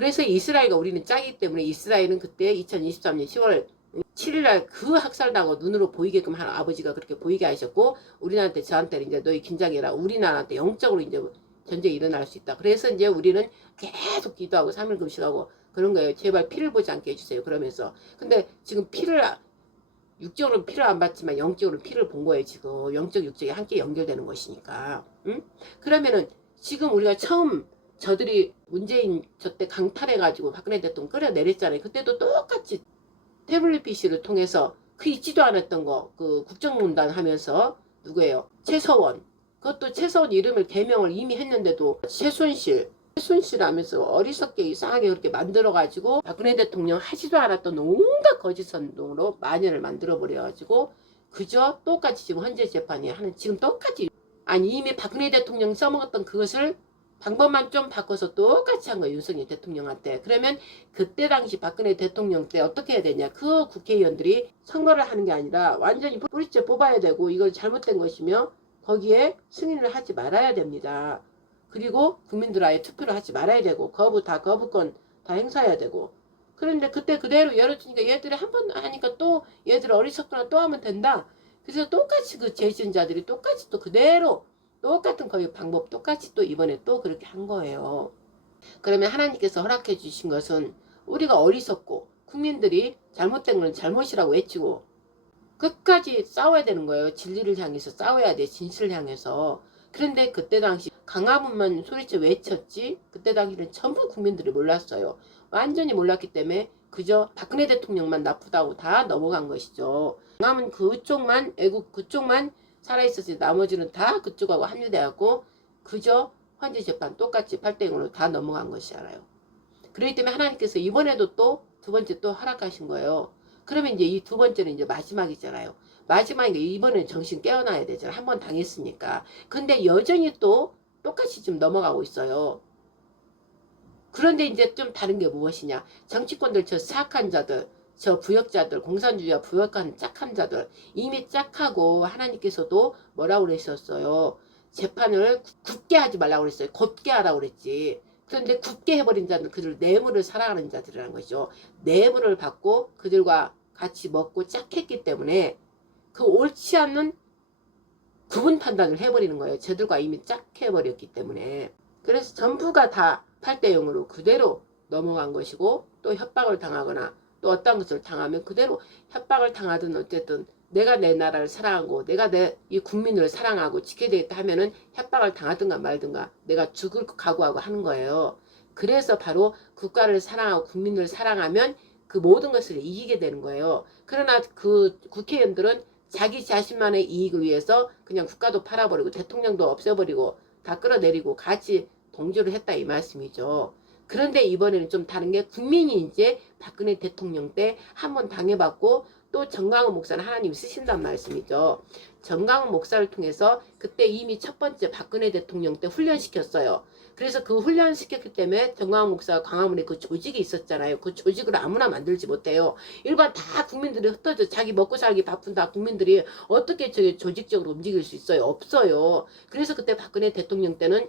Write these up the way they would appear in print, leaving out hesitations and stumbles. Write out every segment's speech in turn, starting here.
그래서 이스라엘과 우리는 짝이기 때문에 이스라엘은 그때 2023년 10월 7일날 그 학살당하고 눈으로 보이게끔 한 아버지가 그렇게 보이게 하셨고, 우리나라한테 저한테 이제 너희 긴장해라. 우리나라한테 영적으로 이제 전쟁이 일어날 수 있다. 그래서 이제 우리는 계속 기도하고 3일 금식하고 그런 거예요. 제발 피를 보지 않게 해주세요. 그러면서. 근데 지금 피를, 육적으로 피를 안 받지만 영적으로 피를 본 거예요. 지금 영적 육적이 함께 연결되는 것이니까. 응? 그러면은 지금 우리가 처음 저들이 문재인 저 때 강탈해가지고 박근혜 대통령 끌어내렸잖아요. 그때도 똑같이 태블릿 PC를 통해서 그 있지도 않았던 거, 그 국정농단 하면서 누구예요? 최서원. 그것도 최서원 이름을 개명을 이미 했는데도 최순실 하면서 어리석게 이상하게 그렇게 만들어가지고 박근혜 대통령 하지도 않았던 온갖 거짓 선동으로 마녀를 만들어버려가지고 그저 똑같이 지금 헌재 재판이 하는 지금 똑같이 아니 이미 박근혜 대통령 써먹었던 그것을 방법만 좀 바꿔서 똑같이 한 거예요. 윤석열 대통령한테. 그러면 그때 당시 박근혜 대통령 때 어떻게 해야 되냐. 그 국회의원들이 선거를 하는 게 아니라 완전히 뿌리째 뽑아야 되고 이걸 잘못된 것이며 거기에 승인을 하지 말아야 됩니다. 그리고 국민들 아예 투표를 하지 말아야 되고 거부권 다 행사해야 되고. 그런데 그때 그대로 열어주니까 얘들이 한 번 하니까 또 얘들 어리석거나 또 하면 된다. 그래서 똑같이 그 재신자들이 똑같이 또 그대로 똑같은 거의 방법 똑같이 또 이번에 또 그렇게 한 거예요. 그러면 하나님께서 허락해 주신 것은 우리가 어리석고 국민들이 잘못된 건 잘못이라고 외치고 끝까지 싸워야 되는 거예요. 진리를 향해서 싸워야 돼. 진실을 향해서. 그런데 그때 당시 강화문만 소리쳐 외쳤지 그때 당시는 전부 국민들이 몰랐어요. 완전히 몰랐기 때문에 그저 박근혜 대통령만 나쁘다고 다 넘어간 것이죠. 강화문 그쪽만 애국 그쪽만 살아있었지 나머지는 다 그쪽하고 합류돼갖고 그저 헌재 재판 똑같이 8대0으로 다 넘어간 것이잖아요. 그렇기 때문에 하나님께서 이번에도 또 두 번째 또 허락하신 거예요. 그러면 이제 이 두 번째는 이제 마지막이잖아요. 마지막이니까 이번엔 정신 깨어나야 되잖아요. 한 번 당했으니까. 근데 여전히 또 똑같이 좀 넘어가고 있어요. 그런데 이제 좀 다른 게 무엇이냐. 정치권들 저 사악한 자들 저 부역자들 공산주의와 부역한 짝한 자들 이미 짝하고 하나님께서도 뭐라고 그러셨어요. 재판을 굳게 하지 말라고 그랬어요. 곧게 하라고 그랬지. 그런데 굳게 해버린 자들 그들 뇌물을 사랑하는 자들이라는 거죠. 뇌물을 받고 그들과 같이 먹고 짝했기 때문에 그 옳지 않는 구분 판단을 해버리는 거예요. 저들과 이미 짝해버렸기 때문에. 그래서 전부가 다 8대0으로 그대로 넘어간 것이고 또 협박을 당하거나 또 어떤 것을 당하면 그대로 협박을 당하든 어쨌든 내가 내 나라를 사랑하고 내가 내 이 국민을 사랑하고 지켜야 되겠다 하면은 협박을 당하든가 말든가 내가 죽을 각오하고 하는 거예요. 그래서 바로 국가를 사랑하고 국민을 사랑하면 그 모든 것을 이기게 되는 거예요. 그러나 그 국회의원들은 자기 자신만의 이익을 위해서 그냥 국가도 팔아버리고 대통령도 없애버리고 다 끌어내리고 같이 동조를 했다 이 말씀이죠. 그런데 이번에는 좀 다른 게 국민이 이제 박근혜 대통령 때 한번 당해봤고 또 정강훈 목사는 하나님이 쓰신단 말씀이죠. 정강훈 목사를 통해서 그때 이미 첫 번째 박근혜 대통령 때 훈련시켰어요. 그래서 그 훈련시켰기 때문에 정강훈 목사가 광화문에 그 조직이 있었잖아요. 그 조직을 아무나 만들지 못해요. 일반 다 국민들이 흩어져 자기 먹고 살기 바쁜 다 국민들이 어떻게 저기 조직적으로 움직일 수 있어요? 없어요. 그래서 그때 박근혜 대통령 때는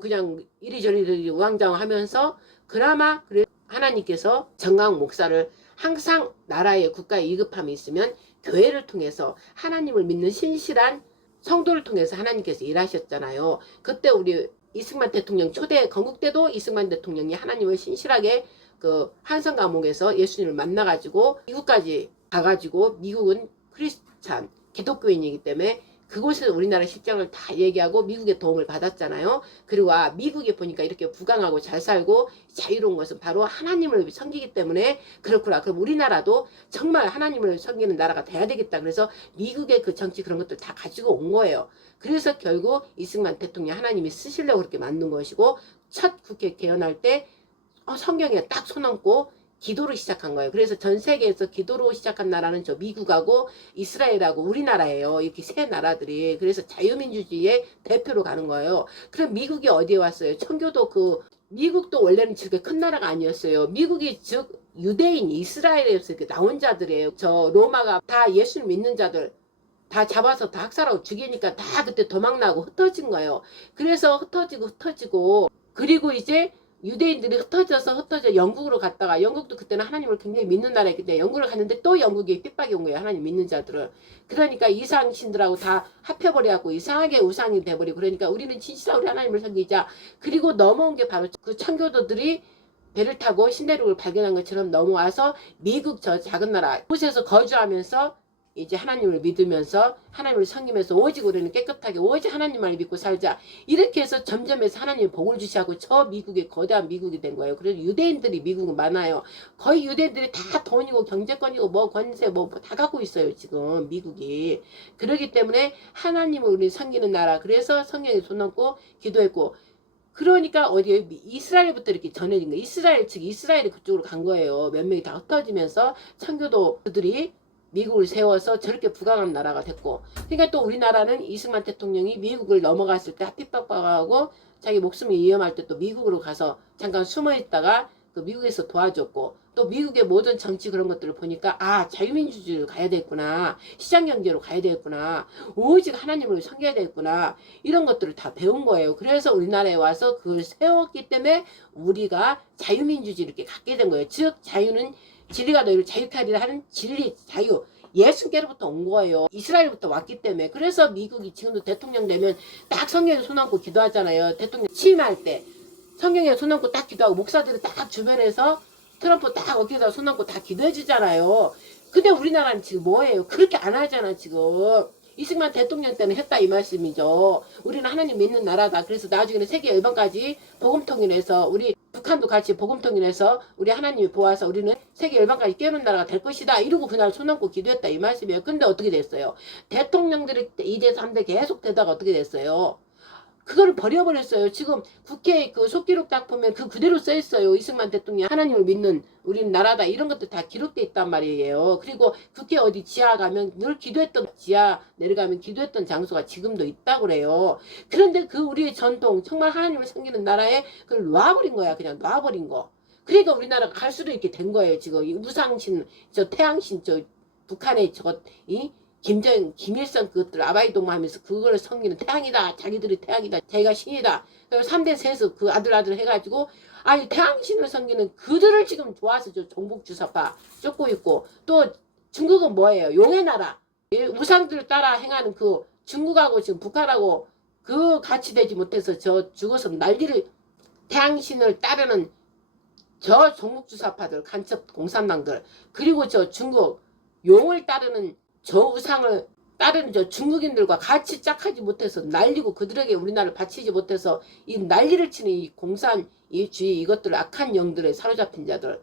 그냥 이리저리 우왕좌왕하면서 그나마 그래 하나님께서 정강훈 목사를 항상 나라의 국가의 위급함이 있으면 교회를 통해서 하나님을 믿는 신실한 성도를 통해서 하나님께서 일하셨잖아요. 그때 우리 이승만 대통령 초대 건국 때도 이승만 대통령이 하나님을 신실하게 그 한성 감옥에서 예수님을 만나가지고 미국까지 가가지고 미국은 크리스찬 기독교인이기 때문에 그곳에서 우리나라 실정을 다 얘기하고 미국의 도움을 받았잖아요. 그리고 미국에 보니까 이렇게 부강하고 잘 살고 자유로운 것은 바로 하나님을 섬기기 때문에 그렇구나. 그럼 우리나라도 정말 하나님을 섬기는 나라가 돼야 되겠다. 그래서 미국의 그 정치 그런 것들 다 가지고 온 거예요. 그래서 결국 이승만 대통령 하나님이 쓰시려고 그렇게 만든 것이고 첫 국회 개헌할 때 성경에 딱 손얹고 기도로 시작한 거예요. 그래서 전 세계에서 기도로 시작한 나라는 저 미국하고 이스라엘하고 우리나라예요. 이렇게 세 나라들이. 그래서 자유민주주의의 대표로 가는 거예요. 그럼 미국이 어디에 왔어요? 청교도 미국도 원래는 저렇게 큰 나라가 아니었어요. 미국이 즉 유대인 이스라엘에서 이렇게 나온 자들이에요. 저 로마가 다 예수를 믿는 자들 다 잡아서 다 학살하고 죽이니까 다 그때 도망나고 흩어진 거예요. 그래서 흩어지고 그리고 이제 유대인들이 흩어져 영국으로 갔다가, 영국도 그때는 하나님을 굉장히 믿는 나라였기 때문에 영국을 갔는데 또 영국에 핍박이 온 거예요. 하나님 믿는 자들을. 그러니까 이상신들하고 다 합해버려갖고 이상하게 우상이 돼버리고, 그러니까 우리는 진짜 우리 하나님을 섬기자. 그리고 넘어온 게 바로 그 청교도들이 배를 타고 신대륙을 발견한 것처럼 넘어와서 미국 저 작은 나라 곳에서 거주하면서 이제 하나님을 믿으면서 하나님을 섬기면서 오직 우리는 깨끗하게 오직 하나님만 믿고 살자. 이렇게 해서 점점해서 하나님이 복을 주시고 저 미국이 거대한 미국이 된 거예요. 그래서 유대인들이 미국은 많아요. 거의 유대인들이 다 돈이고 경제권이고 뭐 권세 뭐 다 갖고 있어요. 지금 미국이. 그렇기 때문에 하나님을 우리 섬기는 나라. 그래서 성경에 손 얹고 기도했고, 그러니까 어디에 이스라엘부터 이렇게 전해진 거예요. 이스라엘 측 이스라엘이 그쪽으로 간 거예요. 몇 명이 다 흩어지면서 청교도들이 미국을 세워서 저렇게 부강한 나라가 됐고, 그러니까 또 우리나라는 이승만 대통령이 미국을 넘어갔을 때 핍박당하고 자기 목숨이 위험할 때 또 미국으로 가서 잠깐 숨어 있다가 그 미국에서 도와줬고, 또 미국의 모든 정치 그런 것들을 보니까 아, 자유민주주의로 가야 되겠구나, 시장경제로 가야 되겠구나, 오직 하나님을 섬겨야 되겠구나, 이런 것들을 다 배운 거예요. 그래서 우리나라에 와서 그걸 세웠기 때문에 우리가 자유민주주의를 이렇게 갖게 된 거예요. 즉 자유는 진리가 너희를 자유케 하리라 하는 진리, 자유, 예수께로부터 온 거예요. 이스라엘부터 왔기 때문에. 그래서 미국이 지금도 대통령 되면 딱 성경에 손 얹고 기도하잖아요. 대통령 취임할 때 성경에 손 얹고 딱 기도하고, 목사들이 딱 주변에서 트럼프 딱 어깨에다 손 얹고 다 기도해 주잖아요. 근데 우리나라는 지금 뭐예요? 그렇게 안 하잖아 지금. 이승만 대통령 때는 했다 이 말씀이죠. 우리는 하나님 믿는 나라다. 그래서 나중에는 세계 열방까지 복음 통일해서, 우리 북한도 같이 복음 통일해서 우리 하나님이 보아서 우리는 세계 열방까지 깨우는 나라가 될 것이다. 이러고 그날 손 얹고 기도했다 이 말씀이에요. 근데 어떻게 됐어요? 대통령들이 2대 3대 계속 되다가 어떻게 됐어요? 그거를 버려버렸어요. 지금 국회 그 속기록 딱 보면 그 그대로 써있어요. 이승만 대통령 하나님을 믿는 우리는 나라다, 이런 것도 다 기록돼 있단 말이에요. 그리고 국회 어디 지하 가면 늘 기도했던, 지하 내려가면 기도했던 장소가 지금도 있다고 그래요. 그런데 그 우리의 전통, 정말 하나님을 섬기는 나라에 그걸 놔버린 거야. 그냥 놔버린 거. 그러니까 우리나라가 갈수록 이렇게 된 거예요. 지금 이 우상신, 저 태양신, 저 북한의 저것, 이 김일성 그것들 아바이동마 하면서 그걸 섬기는, 태양이다, 자기들이 태양이다, 자기가 신이다. 그리고 3대 세습 그 아들 해가지고, 아니 태양신을 섬기는 그들을 지금 좋아서 저 종북주사파 쫓고 있고, 또 중국은 뭐예요? 용의 나라. 우상들 따라 행하는 그 중국하고 지금 북한하고 그 같이 되지 못해서 저 죽어서 난리를, 태양신을 따르는 저 종북주사파들, 간첩 공산당들, 그리고 저 중국 용을 따르는 저 우상을 따르는 저 중국인들과 같이 짝하지 못해서 난리고, 그들에게 우리나라를 바치지 못해서 이 난리를 치는 이 공산, 이 주의, 이것들 악한 영들에 사로잡힌 자들,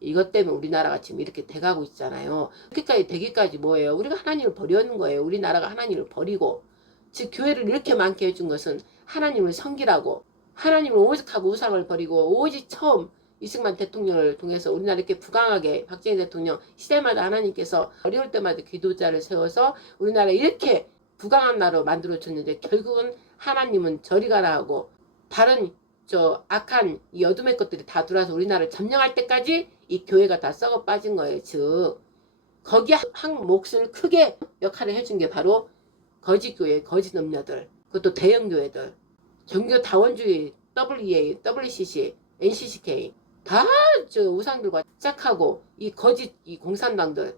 이것 때문에 우리나라가 지금 이렇게 돼가고 있잖아요. 그렇게까지 되기까지 뭐예요? 우리가 하나님을 버리는 거예요. 우리나라가 하나님을 버리고, 즉 교회를 이렇게 많게 해준 것은 하나님을 섬기라고, 하나님을 오직하고 우상을 버리고 오직 처음 이승만 대통령을 통해서 우리나라 이렇게 부강하게, 박정희 대통령 시대마다 하나님께서 어려울 때마다 기도자를 세워서 우리나라 이렇게 부강한 나라로 만들어줬는데, 결국은 하나님은 저리 가라 하고 다른 저 악한 이 어둠의 것들이 다 들어와서 우리나라를 점령할 때까지 이 교회가 다 썩어 빠진 거예요. 즉 거기에 한 몫을 크게 역할을 해준 게 바로 거짓 교회, 거짓 음녀들, 그것도 대형 교회들, 종교 다원주의, WEA, WCC, NCCK 다 저 우상들과 짝하고, 이 거짓 이 공산당들,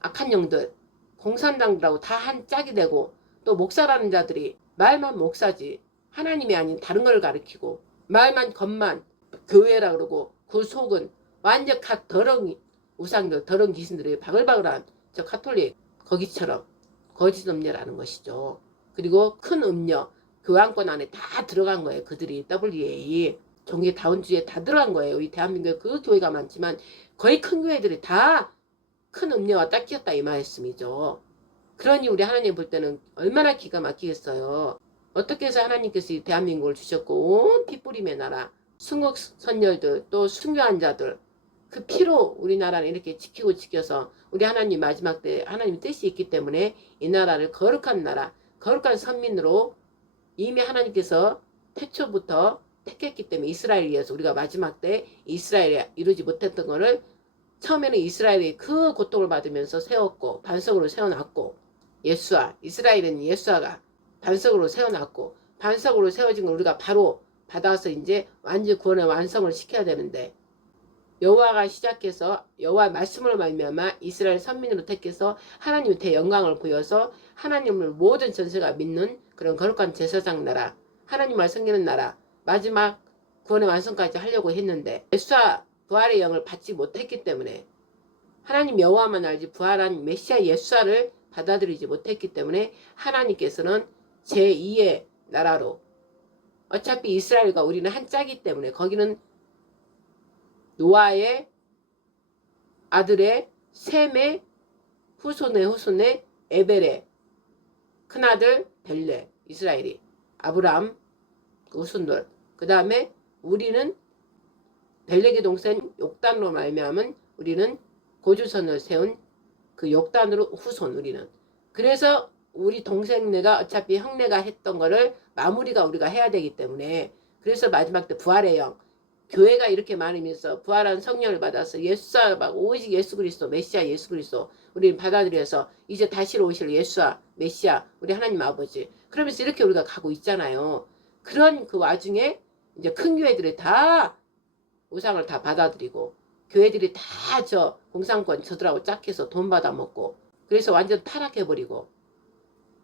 악한 영들, 공산당들하고 다 한 짝이 되고, 또 목사라는 자들이 말만 목사지 하나님이 아닌 다른 걸 가르치고, 말만 겉만 교회라 그러고 그 속은 완전 각 더러운 우상들, 더러운 귀신들이 바글바글한 저 가톨릭 거기처럼 거짓 음녀라는 것이죠. 그리고 큰 음녀, 교황권 안에 다 들어간 거예요. 그들이 WEA 종교 다원주의에 다 들어간 거예요. 이 대한민국에 그 교회가 많지만 거의 큰 교회들이 다 큰 음료와 딱 끼었다 이 말씀이죠. 그러니 우리 하나님 볼 때는 얼마나 기가 막히겠어요. 어떻게 해서 하나님께서 이 대한민국을 주셨고, 온 피뿌림의 나라, 순국 선열들, 또 순교한 자들, 그 피로 우리나라를 이렇게 지켜서 우리 하나님 마지막 때 하나님 뜻이 있기 때문에 이 나라를 거룩한 나라, 거룩한 선민으로 이미 하나님께서 태초부터 택했기 때문에, 이스라엘을 위해서 우리가 마지막 때 이스라엘에 이루지 못했던 거를 처음에는 이스라엘이 그 고통을 받으면서 세웠고 반석으로 세워놨고, 이스라엘은 예수아가 반석으로 세워놨고, 반석으로 세워진 걸 우리가 바로 받아서 이제 완전 구원의 완성을 시켜야 되는데, 여호와가 시작해서 여호와 말씀으로 말미암아 이스라엘 선민으로 택해서 하나님의 대영광을 보여서 하나님을 모든 전세가 믿는 그런 거룩한 제사장 나라, 하나님을 섬기는 나라, 마지막 구원의 완성까지 하려고 했는데 예수와 부활의 영을 받지 못했기 때문에, 하나님 여호와만 알지 부활한 메시아 예수와를 받아들이지 못했기 때문에 하나님께서는 제2의 나라로, 어차피 이스라엘과 우리는 한 짝이기 때문에 거기는 노아의 아들의 셈의 후손의 에벨의 큰아들 벨레, 이스라엘이 아브라함 그 후손들, 그 다음에 우리는 벨렉의 동생 욕단으로 말미암은 우리는 고주선을 세운 그 욕단으로 후손, 우리는. 그래서 우리 동생네가 어차피 형네가 했던 거를 마무리가 우리가 해야 되기 때문에, 그래서 마지막 때 부활의 영, 교회가 이렇게 많으면서 부활한 성령을 받아서 예수와 오직 예수 그리스도 메시아 예수 그리스도 우리는 받아들여서 이제 다시로 오실 예수와 메시아 우리 하나님 아버지, 그러면서 이렇게 우리가 가고 있잖아요. 그런 그 와중에 이제 큰 교회들이 다 우상을 다 받아들이고, 교회들이 다 저 공산권 저들하고 짝해서 돈 받아먹고, 그래서 완전 타락해버리고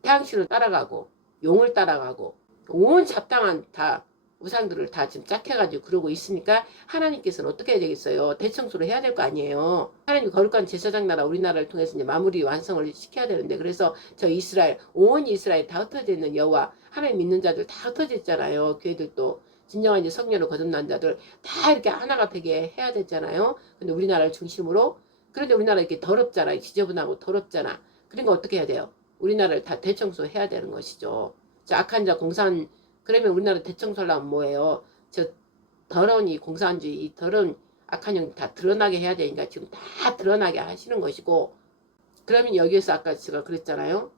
태양신을 따라가고 용을 따라가고 온 잡당한 다 우상들을 다 지금 짝해가지고 그러고 있으니까 하나님께서는 어떻게 해야 되겠어요? 대청소를 해야 될 거 아니에요. 하나님 거룩한 제사장 나라 우리나라를 통해서 이제 마무리 완성을 시켜야 되는데, 그래서 저 이스라엘 온 이스라엘 다 흩어져 있는 여호와 하나님 믿는 자들 다 흩어져 있잖아요. 교회들도 진정한 이제 성령을 거듭난 자들 다 이렇게 하나가 되게 해야 되잖아요. 근데 우리나라를 중심으로, 그런데 우리나라 이렇게 더럽잖아, 지저분하고 더럽잖아. 그러니까 어떻게 해야 돼요? 우리나라를 다 대청소해야 되는 것이죠. 저 악한 자 공산, 그러면 우리나라 대청소하려면 뭐예요? 저 더러운 이 공산주의, 이 더러운 악한 영 다 드러나게 해야 되니까 지금 다 드러나게 하시는 것이고, 그러면 여기에서 아까 제가 그랬잖아요.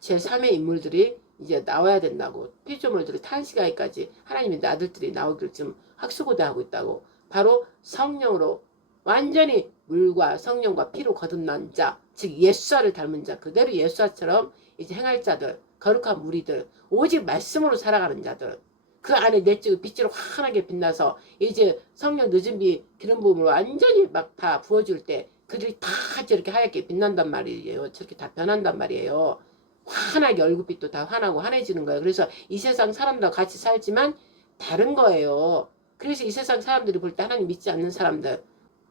제3의 인물들이 이제 나와야 된다고, 피조물들이 탄식하기까지 하나님의 아들들이 나오기를 지금 학수고대하고 있다고. 바로 성령으로 완전히 물과 성령과 피로 거듭난 자, 즉 예수와를 닮은 자, 그대로 예수와처럼 이제 행할 자들, 거룩한 무리들, 오직 말씀으로 살아가는 자들, 그 안에 내적 빛으로 환하게 빛나서 이제 성령 늦은 비 기름 부음을 완전히 막 다 부어줄 때 그들이 다 저렇게 하얗게 빛난단 말이에요. 저렇게 다 변한단 말이에요. 환하게 얼굴빛도 다 환하고 환해지는 거예요. 그래서 이 세상 사람들과 같이 살지만 다른 거예요. 그래서 이 세상 사람들이 볼 때 하나님 믿지 않는 사람들,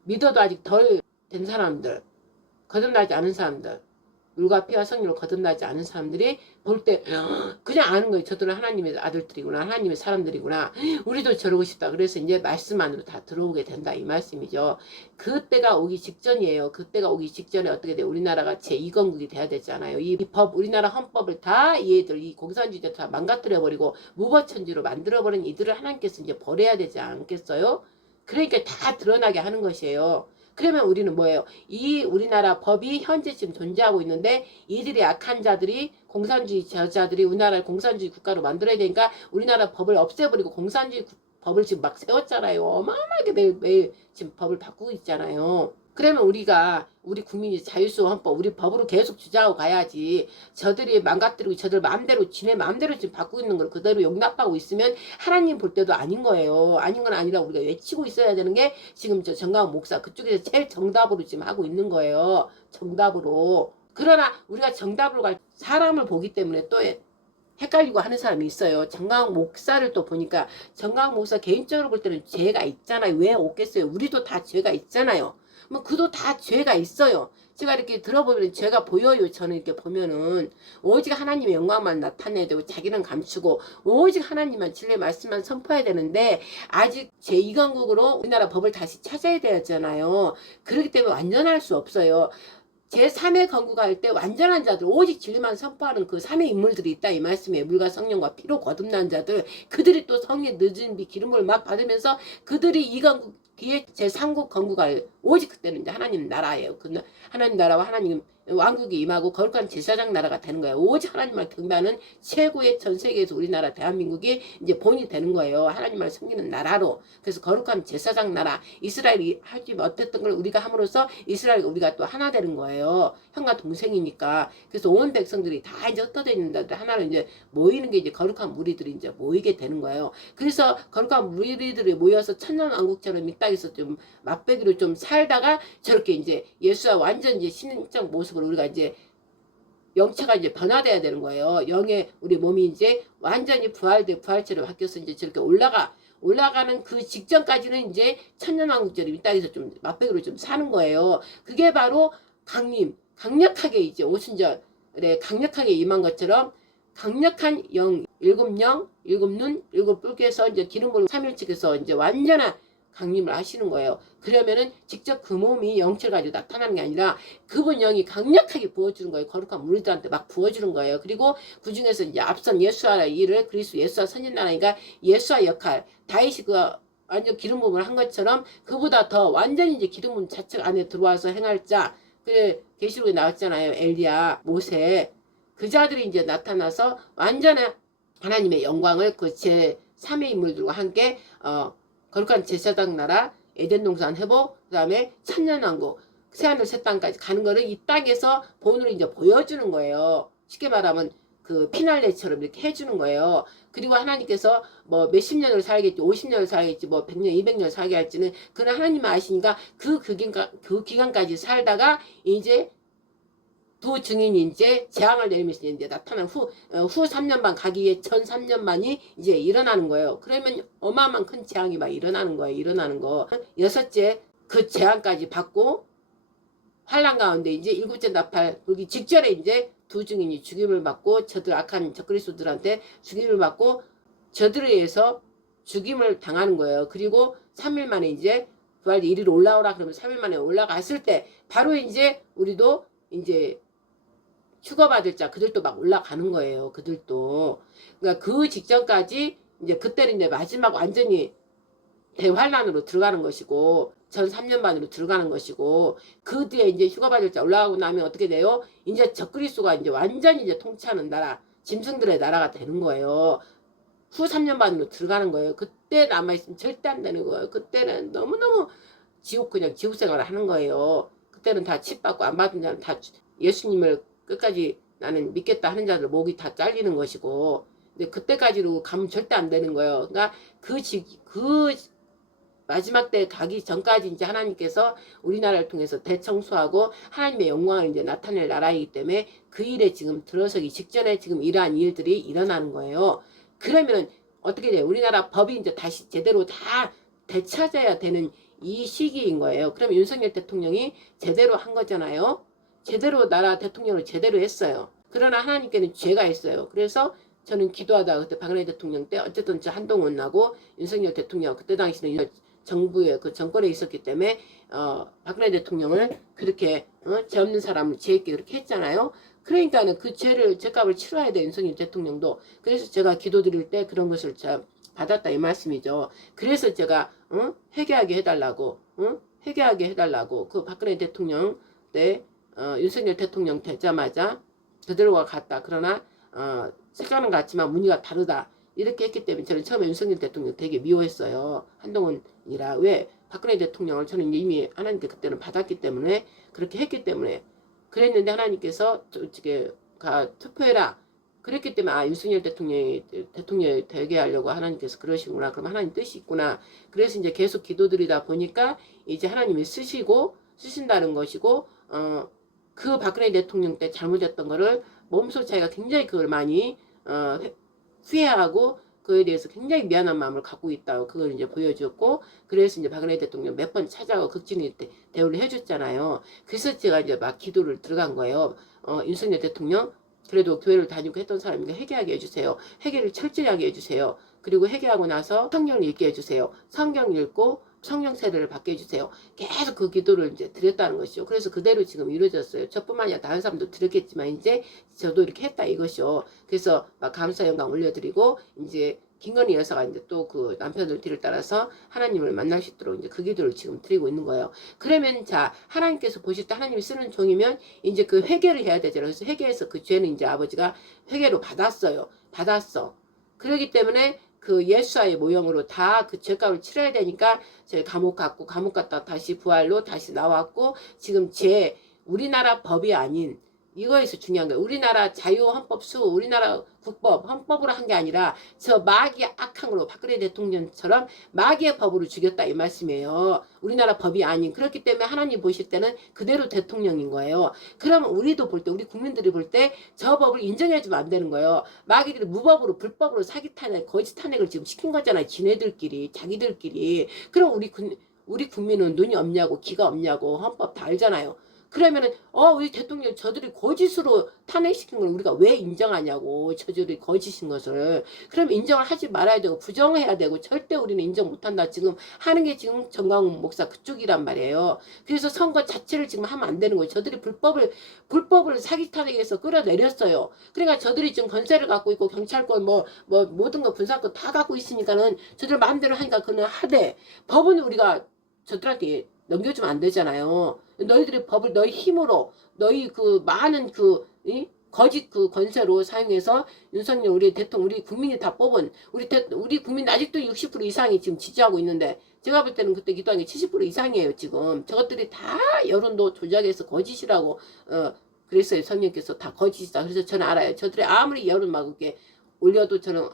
믿어도 아직 덜 된 사람들, 거듭나지 않은 사람들, 물과 피와 성령으로 거듭나지 않은 사람들이 볼 때 그냥 아는 거예요. 저들은 하나님의 아들들이구나, 하나님의 사람들이구나, 우리도 저러고 싶다. 그래서 이제 말씀 안으로 다 들어오게 된다, 이 말씀이죠. 그때가 오기 직전이에요. 그때가 오기 직전에 어떻게 돼요? 우리나라가 제2건국이 돼야 되잖아요. 이 법, 우리나라 헌법을 다 얘들, 이 공산주의자 다 망가뜨려버리고 무법천지로 만들어버린 이들을 하나님께서 이제 버려야 되지 않겠어요? 그러니까 다 드러나게 하는 것이에요. 그러면 우리는 뭐예요? 이 우리나라 법이 현재 지금 존재하고 있는데 이들이 악한 자들이, 공산주의 자들이 우리나라를 공산주의 국가로 만들어야 되니까 우리나라 법을 없애버리고 공산주의 법을 지금 막 세웠잖아요. 어마어마하게 매일 지금 법을 바꾸고 있잖아요. 그러면 우리가, 우리 국민이 자율수 헌법, 우리 법으로 계속 주장하고 가야지. 저들이 망가뜨리고 저들 마음대로, 지네 마음대로 지금 바꾸고 있는 걸 그대로 용납하고 있으면 하나님 볼 때도 아닌 거예요. 아닌 건 아니라 우리가 외치고 있어야 되는 게 지금 저 정강훈 목사 그쪽에서 제일 정답으로 지금 하고 있는 거예요. 정답으로. 그러나 우리가 정답으로 갈 사람을 보기 때문에 또 헷갈리고 하는 사람이 있어요. 정강훈 목사를 또 보니까 정강훈 목사 개인적으로 볼 때는 죄가 있잖아요. 왜 없겠어요? 우리도 다 죄가 있잖아요. 뭐 그도 다 죄가 있어요. 제가 이렇게 들어보면 죄가 보여요. 저는 이렇게 보면은 오직 하나님의 영광만 나타내야 되고 자기는 감추고 오직 하나님만 진리의 말씀만 선포해야 되는데 아직 제2건국으로 우리나라 법을 다시 찾아야 되잖아요. 그렇기 때문에 완전할 수 없어요. 제3의 건국할 때 완전한 자들, 오직 진리만 선포하는 그 3의 인물들이 있다 이 말씀에, 물과 성령과 피로 거듭난 자들, 그들이 또 성의 늦은 비 기름을 막 받으면서 그들이 이 건국 뒤에 제3국 건국할, 오직 그때는 이제 하나님 나라예요. 그 하나님 나라와 하나님 왕국이 임하고 거룩한 제사장 나라가 되는 거예요. 오직 하나님을 경배하는 최고의 전 세계에서 우리나라 대한민국이 이제 본이 되는 거예요. 하나님을 섬기는 나라로. 그래서 거룩한 제사장 나라, 이스라엘이 하지 못했던 걸 우리가 함으로써 이스라엘과 우리가 또 하나 되는 거예요. 형과 동생이니까. 그래서 온 백성들이 다 이제 흩어져 있는데 하나로 이제 모이는 게 이제 거룩한 무리들이 이제 모이게 되는 거예요. 그래서 거룩한 무리들이 모여서 천년왕국처럼 이 땅에서 좀 맛배기로 좀 살다가 저렇게 이제 예수와 완전 이제 신적 모습으로 우리가 이제 영체가 이제 변화돼야 되는 거예요. 영의 우리 몸이 이제 완전히 부활체로 바뀌어서 이제 저렇게 올라가는 그 직전까지는 이제 천년왕국처럼 이 땅에서 좀 맛배기로 좀 사는 거예요. 그게 바로 강력하게 이제 오순절에 강력하게 임한 것처럼 강력한 일곱 눈, 일곱 뿔께서 이제 기름으로 삼일측에서 이제 완전한 강림을 하시는 거예요. 그러면은 직접 그 몸이 영체를 가지고 나타나는 게 아니라 그분 영이 강력하게 부어주는 거예요. 거룩한 무리들한테 막 부어주는 거예요. 그리고 그 중에서 이제 앞선 예수와 일을 그리스도 예수와 선진나라니까 예수와 역할, 다윗이 그 완전 기름 부음을 한 것처럼 그보다 더 완전히 이제 기름 부음 자체가 안에 들어와서 행할 자, 그 계시록에 나왔잖아요. 엘리야, 모세, 그 자들이 이제 나타나서 완전한 하나님의 영광을 그 제3의 인물들과 함께 거룩한 제사장 나라, 에덴 동산 회복, 그 다음에 천년왕국, 새하늘 새 땅까지 가는 거를 이 땅에서 본으로 이제 보여주는 거예요. 쉽게 말하면 그 피날레처럼 이렇게 해주는 거예요. 그리고 하나님께서 뭐 몇십 년을 살겠지, 50년을 살겠지, 뭐 100년, 200년 살게 할지는 그는 하나님만 아시니까 그 기간까지 살다가 이제 두 증인이 이제 재앙을 내리면서 이제 나타난 후 3년 반 가기에 전 3년 만이 이제 일어나는 거예요. 그러면 어마어마한 큰 재앙이 막 일어나는 거예요. 일어나는 거. 여섯째 그 재앙까지 받고 환란 가운데 이제 일곱째 나팔 불기 직전에 이제 두 증인이 죽임을 받고 저들 악한 적그리스도들한테 죽임을 받고 저들에 의해서 죽임을 당하는 거예요. 그리고 3일 만에 이제 부활 이리로 올라오라 그러면 3일 만에 올라갔을 때 바로 이제 우리도 이제 휴거받을 자 그들도 막 올라가는 거예요. 그들도. 그러니까 그 직전까지 이제 그때는 이제 마지막 완전히 대환란으로 들어가는 것이고 전 3년 반으로 들어가는 것이고 그 뒤에 이제 휴거받을 자 올라가고 나면 어떻게 돼요? 이제 적그리스도가 이제 완전히 이제 통치하는 나라, 짐승들의 나라가 되는 거예요. 후 3년 반으로 들어가는 거예요. 그때 남아있으면 절대 안 되는 거예요. 그때는 너무너무 그냥 지옥 생활을 하는 거예요. 그때는 다 칩받고 안 받은 자는 다 예수님을 끝까지 나는 믿겠다 하는 자들 목이 다 잘리는 것이고, 근데 그때까지로 가면 절대 안 되는 거예요. 그러니까 그 마지막 때 가기 전까지 이제 하나님께서 우리나라를 통해서 대청소하고 하나님의 영광을 이제 나타낼 나라이기 때문에 그 일에 지금 들어서기 직전에 지금 이러한 일들이 일어나는 거예요. 그러면 어떻게 돼요? 우리나라 법이 이제 다시 제대로 다 되찾아야 되는 이 시기인 거예요. 그럼 윤석열 대통령이 제대로 한 거잖아요. 제대로 나라 대통령을 제대로 했어요. 그러나 하나님께는 죄가 있어요. 그래서 저는 기도하다가 그때 박근혜 대통령 때 어쨌든 저 한동훈하고 윤석열 대통령 그때 당시는 정부의 그 정권에 있었기 때문에 박근혜 대통령을 그렇게 죄 없는 사람을 죄 있게 그렇게 했잖아요. 그러니까는 그 죄값을 치러야 돼 윤석열 대통령도. 그래서 제가 기도드릴 때 그런 것을 받았다 이 말씀이죠. 그래서 제가 회개하게 해달라고 회개하게 해달라고 그 박근혜 대통령 때 윤석열 대통령 되자마자 그들과 같다. 그러나 색깔은 같지만 무늬가 다르다. 이렇게 했기 때문에 저는 처음에 윤석열 대통령 되게 미워했어요. 한동훈이라. 왜? 박근혜 대통령을 저는 이미 하나님께 그때는 받았기 때문에 그렇게 했기 때문에 그랬는데 하나님께서 투표해라. 그랬기 때문에 윤석열 대통령이 되게 하려고 하나님께서 그러시구나. 그럼 하나님 뜻이 있구나. 그래서 이제 계속 기도드리다 보니까 이제 하나님이 쓰신다는 것이고 그 박근혜 대통령 때 잘못했던 거를 몸소 자기가 굉장히 그걸 많이 후회하고 그에 대해서 굉장히 미안한 마음을 갖고 있다고 그걸 이제 보여줬고 그래서 이제 박근혜 대통령 몇 번 찾아가고 극진히 대우를 해줬잖아요. 그래서 제가 이제 막 기도를 들어간 거예요. 윤석열 대통령 그래도 교회를 다니고 했던 사람이니까 회개하게 해주세요. 회개를 철저히 하게 해주세요. 그리고 회개하고 나서 성경을 읽게 해주세요. 성경 읽고 성령 세례를 받게 해주세요. 계속 그 기도를 이제 드렸다는 것이죠. 그래서 그대로 지금 이루어졌어요. 저뿐만 아니라 다른 사람도 드렸겠지만 이제 저도 이렇게 했다 이것이요. 그래서 막 감사 영광 올려드리고 이제 김건희 여사가 이제 또 그 남편들 뒤를 따라서 하나님을 만날 수 있도록 이제 그 기도를 지금 드리고 있는 거예요. 그러면 자, 하나님께서 보실 때 하나님이 쓰는 종이면 이제 그 회개를 해야 되잖아요. 그래서 회개해서 그 죄는 이제 아버지가 회개로 받았어요. 받았어. 그렇기 때문에 그 예수와의 모형으로 다 그 죄값을 치러야 되니까 저희 감옥 갔고, 감옥 갔다 다시 부활로 다시 나왔고, 지금 우리나라 법이 아닌, 이거에서 중요한 거예요. 우리나라 자유헌법수, 우리나라 국법, 헌법으로 한 게 아니라 저 마귀의 악항으로 박근혜 대통령처럼 마귀의 법으로 죽였다 이 말씀이에요. 우리나라 법이 아닌. 그렇기 때문에 하나님 보실 때는 그대로 대통령인 거예요. 그러면 우리도 볼 때, 우리 국민들이 볼 때 저 법을 인정해주면 안 되는 거예요. 마귀들이 무법으로 불법으로 사기 탄핵, 거짓 탄핵을 지금 시킨 거잖아요. 지네들끼리, 자기들끼리. 그럼 우리 국민은 눈이 없냐고, 귀가 없냐고, 헌법 다 알잖아요. 그러면은 우리 대통령 저들이 거짓으로 탄핵시킨 걸 우리가 왜 인정하냐고, 저들이 거짓인 것을. 그럼 인정을 하지 말아야 되고 부정해야 되고, 절대 우리는 인정 못한다 지금 하는 게 지금 정강훈 목사 그쪽이란 말이에요. 그래서 선거 자체를 지금 하면 안 되는 거예요. 저들이 불법을 사기 탄핵에서 끌어내렸어요. 그러니까 저들이 지금 권세를 갖고 있고 경찰권 뭐 모든 거 군사권 다 갖고 있으니까는 저들 마음대로 하니까 그는 하되, 법은 우리가 저들한테 넘겨주면 안 되잖아요. 너희들이 법을 너희 힘으로, 너희 그 많은 거짓 그 권세로 사용해서 윤석열 우리 대통령, 우리 국민이 다 뽑은 우리 국민 아직도 60% 이상이 지금 지지하고 있는데, 제가 볼 때는 그때 기도한 게 70% 이상이에요 지금. 저것들이 다 여론도 조작해서 거짓이라고 그랬어요. 성령께서 다 거짓이다. 그래서 저는 알아요. 저들이 아무리 여론 막 이렇게 올려도 저는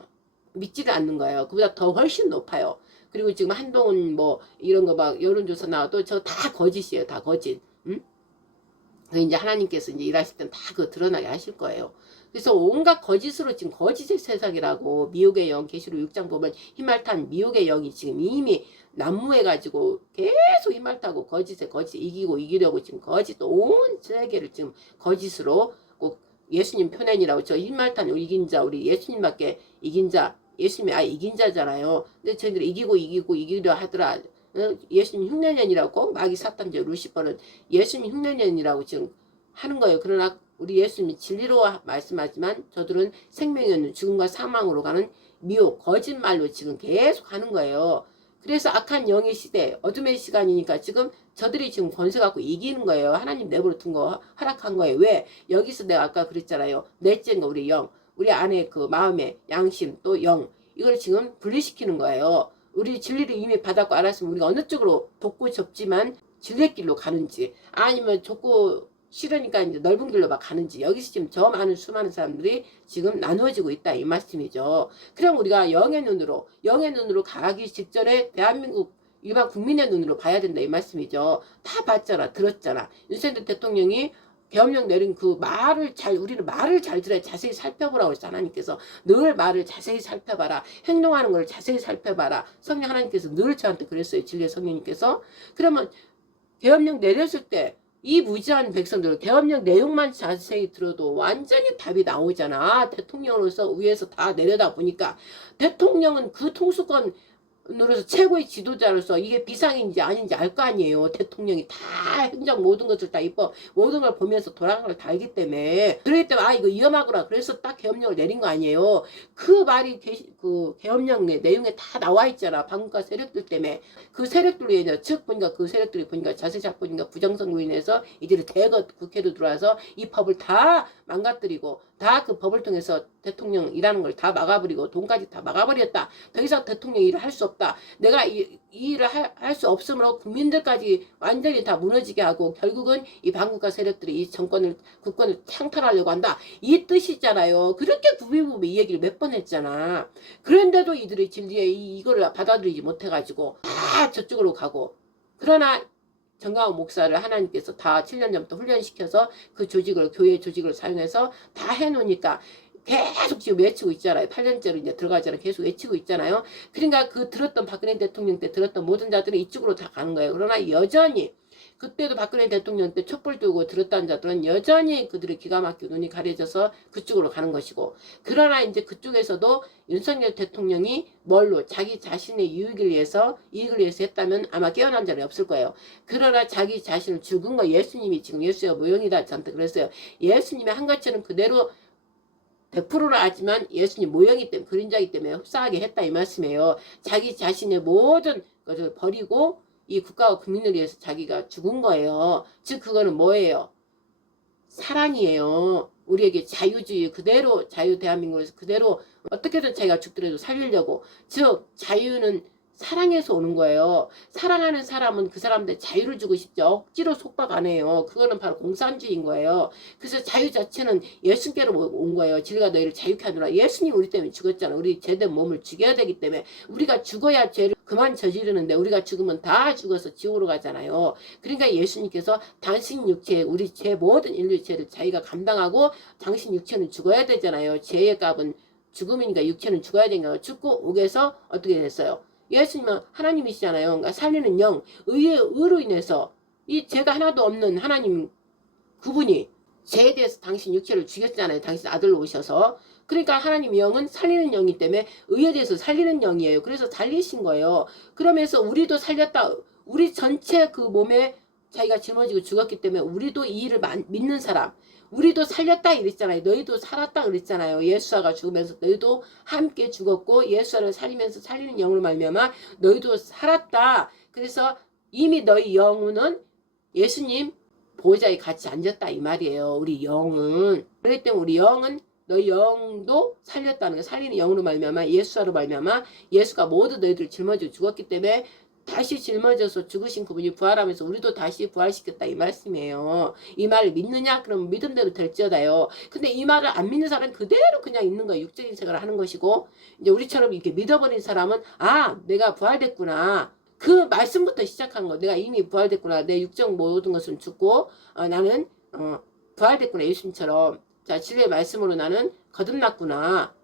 믿지를 않는 거예요. 그보다 더 훨씬 높아요. 그리고 지금 한동훈 뭐 이런 거 막 여론조사 나와도 저 다 거짓이에요. 다 거짓. 응? 이제 하나님께서 이제 일하실 때는 다 그거 드러나게 하실 거예요. 그래서 온갖 거짓으로 지금 거짓의 세상이라고, 미혹의 영, 계시록 6장 보면 희말탄 미혹의 영이 지금 이미 난무해가지고 계속 희말타고 거짓에 이기려고 지금 거짓, 온 세계를 지금 거짓으로, 꼭 예수님 표낸이라고, 저 희말탄 이긴 자, 우리 예수님밖에 이긴 자, 예수님이 이긴 자잖아요. 근데 저희들이 이기려 하더라. 예수님 흉내년이라고 꼭 마귀 사탄제 루시퍼는 예수님 흉내년이라고 지금 하는 거예요. 그러나 우리 예수님이 진리로 말씀하지만 저들은 생명이 없는 죽음과 사망으로 가는 미혹, 거짓말로 지금 계속 하는 거예요. 그래서 악한 영의 시대, 어둠의 시간이니까 지금 저들이 지금 권세 갖고 이기는 거예요. 하나님 내버려 둔 거, 허락한 거예요. 왜? 여기서 내가 아까 그랬잖아요. 넷째인 거 우리 영. 우리 안에 그 마음의 양심 또 영, 이걸 지금 분리시키는 거예요. 우리 진리를 이미 받았고 알았으면 우리가 어느 쪽으로 돕고 접지만 진리의 길로 가는지, 아니면 좁고 싫으니까 이제 넓은 길로 막 가는지, 여기서 지금 저 많은 수많은 사람들이 지금 나누어지고 있다 이 말씀이죠. 그럼 우리가 영의 눈으로 가기 직전에 대한민국 일반 국민의 눈으로 봐야 된다 이 말씀이죠. 다 봤잖아, 들었잖아. 윤석열 대통령이 계엄령 내린 그 우리는 말을 잘 들어야 자세히 살펴보라고 했어. 하나님께서 늘 말을 자세히 살펴봐라. 행동하는 걸 자세히 살펴봐라. 성령 하나님께서 늘 저한테 그랬어요. 진리의 성령님께서. 그러면 계엄령 내렸을 때 이 무지한 백성들 계엄령 내용만 자세히 들어도 완전히 답이 나오잖아. 대통령으로서 위에서 다 내려다 보니까 대통령은 그 통수권 으로서 최고의 지도자로서 이게 비상인지 아닌지 알 거 아니에요. 대통령이 다 행정 모든 것을 다 입법 모든 걸 보면서 돌아간 걸 다 알기 때문에, 그렇기 때문에 이거 위험하구나 그래서 딱 계엄령을 내린 거 아니에요. 그 말이 그 계엄령 내용에 다 나와 있잖아. 반국가 세력들 때문에. 그 세력들로 인해서 보니까 그 세력들이 보니까 자세히 보니까 부정선거로 인해서 이들이 대거 국회로 들어와서 이 법을 다 망가뜨리고 다 그 법을 통해서 대통령 일하는 걸 다 막아버리고 돈까지 다 막아버렸다. 더 이상 대통령 일을 할 수 없다. 내가 이 일을 할 수 없으므로 국민들까지 완전히 다 무너지게 하고 결국은 이 반국가 세력들이 이 국권을 창탈하려고 한다. 이 뜻이잖아요. 그렇게 구비구비 이 얘기를 몇 번 했잖아. 그런데도 이들이 진리에 이거를 받아들이지 못해가지고 다 저쪽으로 가고. 그러나 정강훈 목사를 하나님께서 다 7년 전부터 훈련시켜서 그 교회 조직을 사용해서 다 해놓으니까 계속 지금 외치고 있잖아요. 8년째로 이제 들어가잖아요. 계속 외치고 있잖아요. 그러니까 그 들었던 박근혜 대통령 때 들었던 모든 자들은 이쪽으로 다 가는 거예요. 그러나 여전히 그때도 박근혜 대통령 때 촛불 들고 들었다는 자들은 여전히 그들의 기가 막히고 눈이 가려져서 그쪽으로 가는 것이고, 그러나 이제 그쪽에서도 윤석열 대통령이 뭘로 자기 자신의 이익을 위해서 했다면 아마 깨어난 자는 없을 거예요. 그러나 자기 자신을 죽은 거, 예수님이 지금 예수의 모형이다 저한테 그랬어요. 예수님의 한 가지는 그대로 100%는 아지만 예수님 모형이 때문에 그림자이기 때문에 흡사하게 했다 이 말씀이에요. 자기 자신의 모든 것을 버리고 이 국가와 국민을 위해서 자기가 죽은 거예요. 즉 그거는 뭐예요? 사랑이에요. 우리에게 자유주의 그대로 자유 대한민국에서 그대로 어떻게든 자기가 죽더라도 살리려고. 즉 자유는 사랑에서 오는 거예요. 사랑하는 사람은 그 사람들 자유를 주고 싶죠. 억지로 속박 안 해요. 그거는 바로 공산주의인 거예요. 그래서 자유 자체는 예수님께로 온 거예요. 진리가 너희를 자유케 하노라. 예수님 우리 때문에 죽었잖아. 우리 죄된 몸을 죽여야 되기 때문에 우리가 죽어야 죄를 그만 저지르는데 우리가 죽으면 다 죽어서 지옥으로 가잖아요. 그러니까 예수님께서 당신 육체 우리 죄 모든 인류의 죄를 자기가 감당하고 당신 육체는 죽어야 되잖아요. 죄의 값은 죽음이니까 육체는 죽어야 되니까 죽고 옥에서 어떻게 됐어요? 예수님은 하나님이시잖아요. 그러니까 살리는 영, 의로 인해서 이 죄가 하나도 없는 하나님 그분이 죄에 대해서 당신 육체를 죽였잖아요. 당신 아들로 오셔서. 그러니까 하나님 영은 살리는 영이기 때문에 의에 대해서 살리는 영이에요. 그래서 살리신 거예요. 그러면서 우리도 살렸다. 우리 전체 그 몸에 자기가 짊어지고 죽었기 때문에 우리도 이 일을 믿는 사람 우리도 살렸다 이랬잖아요. 너희도 살았다 그랬잖아요. 예수아가 죽으면서 너희도 함께 죽었고 예수아를 살리면서 살리는 영으로 말미암아 너희도 살았다. 그래서 이미 너희 영혼은 예수님 보호자에 같이 앉았다 이 말이에요. 우리 영은. 그렇기 때문에 우리 영은 너희 영도 살렸다는 거. 살리는 영으로 말미암아 예수아로 말미암아 예수가 모두 너희들을 짊어지고 죽었기 때문에 다시 짊어져서 죽으신 그분이 부활하면서 우리도 다시 부활시켰다 이 말씀이에요. 이 말을 믿느냐? 그럼 믿음대로 될지어다요. 근데 이 말을 안 믿는 사람은 그대로 그냥 있는 거예요. 육적인 생활을 하는 것이고 이제 우리처럼 이렇게 믿어버린 사람은 아 내가 부활됐구나. 그 말씀부터 시작한 거. 내가 이미 부활됐구나. 내 육적 모든 것은 죽고 나는 부활됐구나. 예수님처럼 자 진리의 말씀으로 나는 거듭났구나.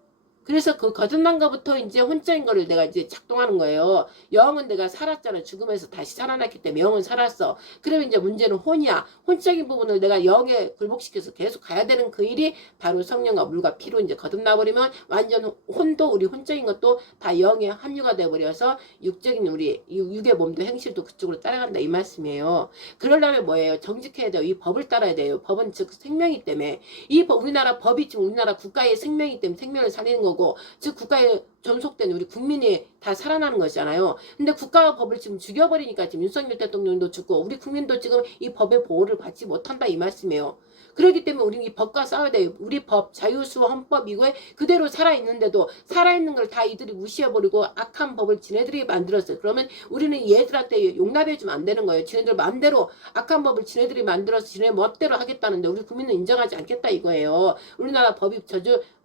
그래서 그 거듭난 것부터 이제 혼자인 거를 내가 이제 작동하는 거예요. 영은 내가 살았잖아. 죽음에서 다시 살아났기 때문에 영은 살았어. 그러면 이제 문제는 혼이야. 혼적인 부분을 내가 영에 굴복시켜서 계속 가야 되는 그 일이 바로 성령과 물과 피로 이제 거듭나 버리면 완전 혼도 우리 혼적인 것도 다 영에 합류가 돼 버려서 육적인 우리 육의 몸도 행실도 그쪽으로 따라간다 이 말씀이에요. 그러려면 뭐예요? 정직해야 돼요. 이 법을 따라야 돼요. 법은 즉 생명이기 때문에 이 우리나라 법이 지금 우리나라 국가의 생명이기 때문에 생명을 살리는 거고 즉 국가에 존속된 우리 국민이 다 살아나는 것이잖아요. 근데 국가와 법을 지금 죽여버리니까 지금 윤석열 대통령도 죽고 우리 국민도 지금 이 법의 보호를 받지 못한다 이 말씀이에요. 그렇기 때문에 우리는 이 법과 싸워야 돼요. 우리 법, 자유수, 헌법 이거에 그대로 살아있는데도 살아있는 걸 다 이들이 무시해버리고 악한 법을 지네들이 만들었어요. 그러면 우리는 얘들한테 용납해주면 안 되는 거예요. 지네들 마음대로 악한 법을 지네들이 만들어서 지네 멋대로 하겠다는데 우리 국민은 인정하지 않겠다 이거예요. 우리나라 법이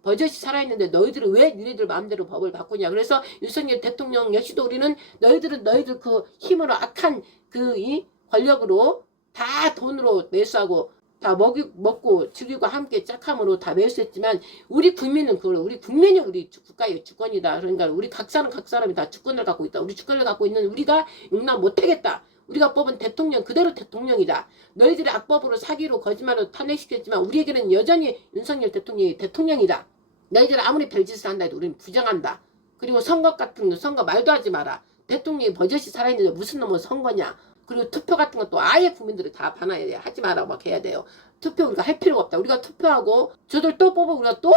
버젓이 살아있는데 너희들은 왜 니네들 마음대로 법을 바꾸냐. 그래서 윤석열 대통령 역시도 우리는 너희들 그 힘으로 악한 그 이 권력으로 다 돈으로 매수하고 다 먹고 죽이고 함께 짝함으로 다 매수했지만 우리 국민은 그걸 우리 국민이 우리 국가의 주권이다. 그러니까 우리 각 사람이 다 주권을 갖고 있다. 우리 주권을 갖고 있는 우리가 용납 못하겠다. 우리가 뽑은 대통령 그대로 대통령이다. 너희들의 악법으로 사기로 거짓말로 탄핵시켰지만 우리에게는 여전히 윤석열 대통령이 대통령이다. 너희들 아무리 별짓을 한다 해도 우리는 부정한다. 그리고 선거 같은 거 선거 말도 하지 마라. 대통령이 버젓이 살아있는데 무슨 놈의 선거냐. 그리고 투표 같은 것도 아예 국민들이 다 반환해야 돼. 하지 마라 막 해야 돼요. 투표 우리가 할 필요가 없다. 우리가 투표하고 저들 또 뽑아 우리가 또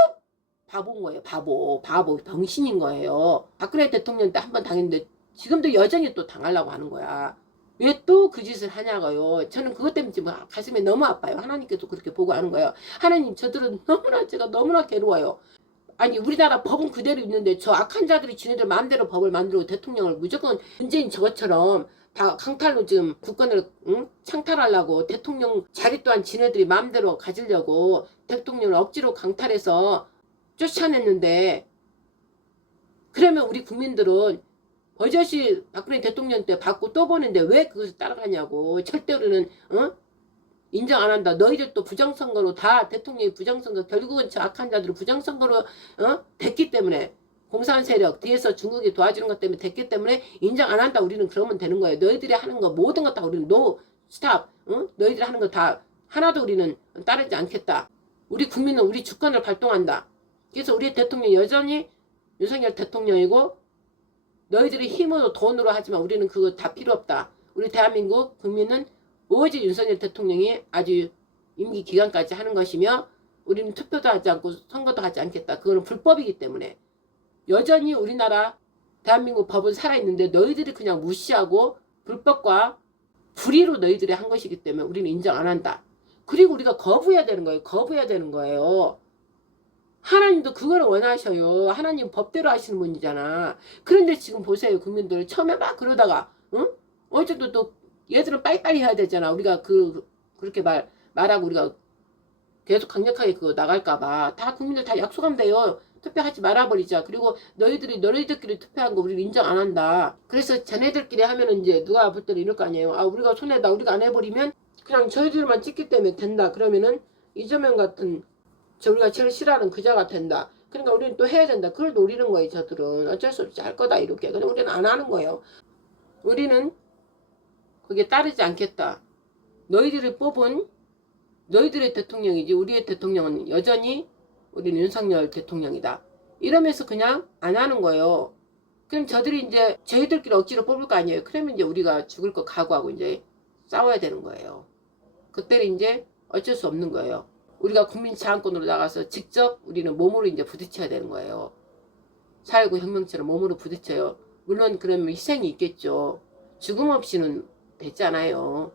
바보인 거예요. 바보 병신인 거예요. 박근혜 대통령 때 한 번 당했는데 지금도 여전히 또 당하려고 하는 거야. 왜 또 그 짓을 하냐고요. 저는 그것 때문에 지금 가슴이 너무 아파요. 하나님께도 그렇게 보고 하는 거예요. 하나님 저들은 제가 너무나 괴로워요. 아니 우리나라 법은 그대로 있는데 저 악한 자들이 지네들 마음대로 법을 만들고 대통령을 무조건 문재인 저것처럼 다 강탈로 지금 국권을 창탈하려고 대통령 자리 또한 지네들이 마음대로 가지려고 대통령을 억지로 강탈해서 쫓아냈는데 그러면 우리 국민들은 버젓이 박근혜 대통령 때 받고 또 보는데 왜 그것을 따라가냐고. 절대로는 인정 안 한다. 너희들 또 부정선거로 다 대통령이 부정선거 결국은 저 악한 자들을 부정선거로 됐기 때문에 공산 세력 뒤에서 중국이 도와주는 것 때문에 됐기 때문에 인정 안 한다. 우리는 그러면 되는 거예요. 너희들이 하는 거 모든 것 다 우리는 노 스탑. 너희들이 하는 거 다 하나도 우리는 따르지 않겠다. 우리 국민은 우리 주권을 발동한다. 그래서 우리 대통령 여전히 윤석열 대통령이고 너희들이 힘으로 돈으로 하지만 우리는 그거 다 필요 없다. 우리 대한민국 국민은 오직 윤석열 대통령이 아주 임기 기간까지 하는 것이며 우리는 투표도 하지 않고 선거도 하지 않겠다. 그거는 불법이기 때문에. 여전히 우리나라 대한민국 법은 살아있는데 너희들이 그냥 무시하고 불법과 불의로 너희들이 한 것이기 때문에 우리는 인정 안 한다. 그리고 우리가 거부해야 되는 거예요. 거부해야 되는 거예요. 하나님도 그걸 원하셔요. 하나님 법대로 하시는 분이잖아. 그런데 지금 보세요. 국민들 처음에 막 그러다가 응? 어쨌든 또 얘들은 빨리빨리 해야 되잖아. 우리가 그렇게 말하고 우리가 계속 강력하게 그거 나갈까봐 다 국민들 다 약속하면 돼요. 투표하지 말아버리자. 그리고 너희들끼리 투표한 거 우리는 인정 안 한다. 그래서 쟤네들끼리 하면은 이제 누가 볼 때는 이럴 거 아니에요. 아 우리가 손해다. 우리가 안 해버리면 그냥 저희들만 찍기 때문에 된다. 그러면은 이재명 같은 우리가 제일 싫어하는 그자가 된다. 그러니까 우리는 또 해야 된다. 그걸 노리는 거예요. 저들은 어쩔 수 없이 할 거다 이렇게. 근데 우리는 안 하는 거예요. 우리는 그게 따르지 않겠다. 너희들이 뽑은 너희들의 대통령이지 우리의 대통령은 여전히 우리는 윤석열 대통령이다. 이러면서 그냥 안 하는 거예요. 그럼 저들이 이제 저희들끼리 억지로 뽑을 거 아니에요. 그러면 이제 우리가 죽을 거 각오하고 이제 싸워야 되는 거예요. 그때는 이제 어쩔 수 없는 거예요. 우리가 국민 자한권으로 나가서 직접 우리는 몸으로 이제 부딪혀야 되는 거예요. 4.19 혁명처럼 몸으로 부딪혀요. 물론 그러면 희생이 있겠죠. 죽음 없이는 됐잖아요.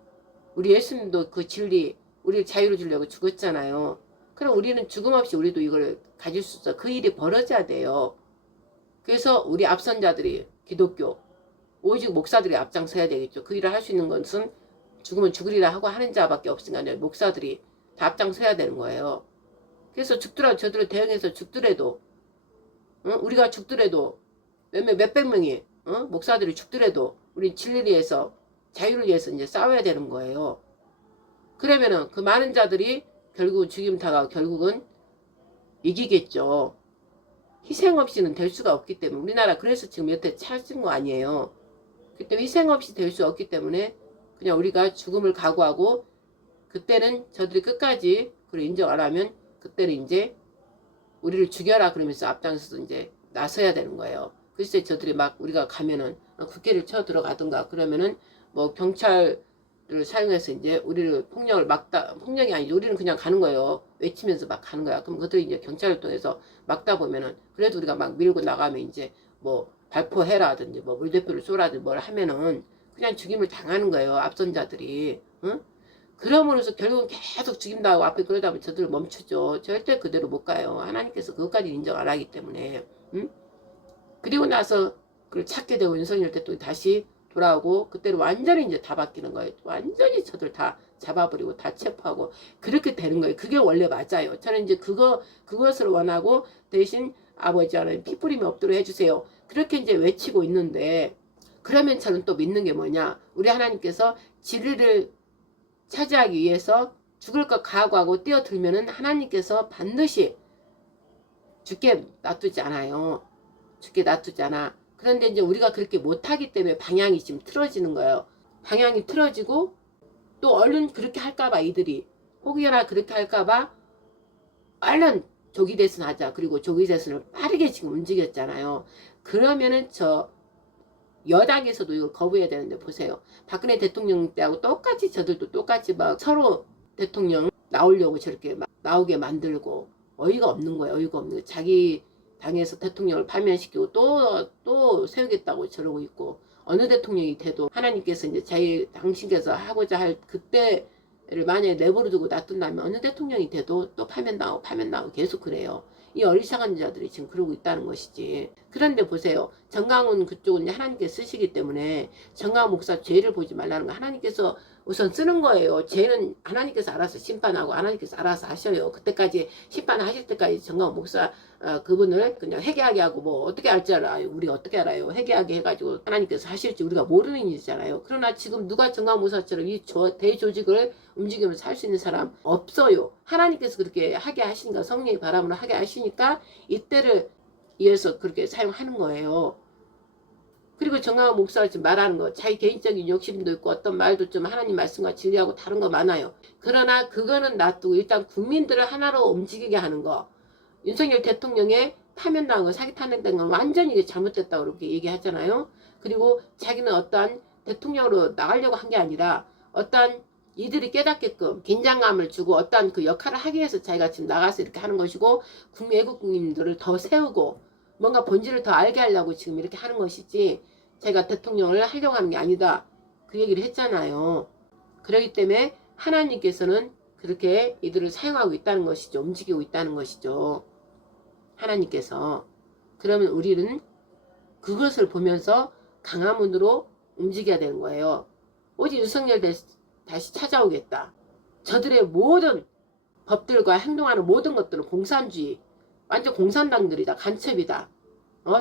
우리 예수님도 그 진리, 우리를 자유로 주려고 죽었잖아요. 그럼 우리는 죽음 없이 우리도 이걸 가질 수 있어. 그 일이 벌어져야 돼요. 그래서 우리 앞선자들이 기독교, 오직 목사들이 앞장서야 되겠죠. 그 일을 할 수 있는 것은 죽으면 죽으리라 하고 하는 자밖에 없으니까 목사들이 다 앞장서야 되는 거예요. 그래서 죽더라도 저들을 대응해서 죽더라도 우리가 죽더라도 몇백 명이 목사들이 죽더라도 우리 진리를 위해서 자유를 위해서 이제 싸워야 되는 거예요. 그러면은 그 많은 자들이 결국 죽임 당하고 결국은 이기겠죠. 희생 없이는 될 수가 없기 때문에 우리나라 그래서 지금 여태 찾은 거 아니에요. 그때 희생 없이 될 수 없기 때문에 그냥 우리가 죽음을 각오하고 그때는 저들이 끝까지 그걸 인정 안 하면 그때는 이제 우리를 죽여라 그러면서 앞장서서 이제 나서야 되는 거예요. 글쎄 저들이 막 우리가 가면은 국회를 쳐 들어가든가 그러면은 뭐 경찰을 사용해서 이제 우리를 폭력이 아니죠. 우리는 그냥 가는 거예요. 외치면서 막 가는 거야. 그럼 그들이 이제 경찰을 통해서 막다 보면은 그래도 우리가 막 밀고 나가면 이제 뭐 발포해라든지 뭐 물대포를 쏘라든지 뭘 하면은 그냥 죽임을 당하는 거예요. 앞선자들이. 응? 그러므로서 결국은 계속 죽임당하고 앞에 그러다 보면 저들을 멈추죠. 절대 그대로 못 가요. 하나님께서 그것까지 인정 안 하기 때문에. 응? 그리고 나서 그걸 찾게 되고 윤석열 대통령이 다시 돌아오고 그때는 완전히 이제 다 바뀌는 거예요. 완전히 저들 다 잡아버리고 다 체포하고 그렇게 되는 거예요. 그게 원래 맞아요. 저는 이제 그것을 원하고 대신 아버지 하나님 피 뿌림이 없도록 해주세요. 그렇게 이제 외치고 있는데 그러면 저는 또 믿는 게 뭐냐. 우리 하나님께서 진리를 차지하기 위해서 죽을 것 각오하고 뛰어들면은 하나님께서 반드시 죽게 놔두지 않아요. 죽게 놔두지 않아. 그런데 이제 우리가 그렇게 못하기 때문에 방향이 지금 틀어지는 거예요. 방향이 틀어지고 또 얼른 그렇게 할까봐 이들이 혹여나 그렇게 할까봐 얼른 조기 대선하자. 그리고 조기 대선을 빠르게 지금 움직였잖아요. 그러면은 저 여당에서도 이걸 거부해야 되는데 보세요. 박근혜 대통령 때하고 똑같이 저들도 똑같이 막 서로 대통령 나오려고 저렇게 막 나오게 만들고 어이가 없는 거예요. 어이가 없는 거예요. 자기 당에서 대통령을 파면시키고 또 세우겠다고 저러고 있고 어느 대통령이 돼도 하나님께서 이제 당신께서 하고자 할 그때를 만약에 내버려두고 놔둔다면 어느 대통령이 돼도 또 파면나오고 계속 그래요. 이 어리석은 자들이 지금 그러고 있다는 것이지. 그런데 보세요. 정강훈 그쪽은 하나님께서 쓰시기 때문에 정강훈 목사 죄를 보지 말라는 거 하나님께서 우선 쓰는 거예요. 죄는 하나님께서 알아서 심판하고 하나님께서 알아서 하셔요. 그때까지 심판하실 때까지 정강훈 목사 그분을 그냥 회개하게 하고 뭐 어떻게 알지 알아요. 우리가 어떻게 알아요. 회개하게 해가지고 하나님께서 하실지 우리가 모르는 일이잖아요. 그러나 지금 누가 정강훈 목사처럼 이 대조직을 움직이면서 할 수 있는 사람 없어요. 하나님께서 그렇게 하게 하시니까 성령의 바람으로 하게 하시니까 이때를 위해서 그렇게 사용하는 거예요. 그리고 정강훈 목사가 지금 말하는 거 자기 개인적인 욕심도 있고 어떤 말도 좀 하나님 말씀과 진리하고 다른 거 많아요. 그러나 그거는 놔두고 일단 국민들을 하나로 움직이게 하는 거. 윤석열 대통령의 파면당한 거 사기 탄핵된 건 완전히 이게 잘못됐다고 그렇게 얘기하잖아요. 그리고 자기는 어떠한 대통령으로 나가려고 한 게 아니라 어떠한 이들이 깨닫게끔 긴장감을 주고 어떠한 그 역할을 하기 위해서 자기가 지금 나가서 이렇게 하는 것이고 외국국민들을 더 세우고 뭔가 본질을 더 알게 하려고 지금 이렇게 하는 것이지 자기가 대통령을 하려고 하는 게 아니다. 그 얘기를 했잖아요. 그렇기 때문에 하나님께서는 그렇게 이들을 사용하고 있다는 것이죠. 움직이고 있다는 것이죠. 하나님께서. 그러면 우리는 그것을 보면서 강화문으로 움직여야 되는 거예요. 오직 윤석열 다시 찾아오겠다. 저들의 모든 법들과 행동하는 모든 것들은 공산주의, 완전 공산당들이다. 간첩이다.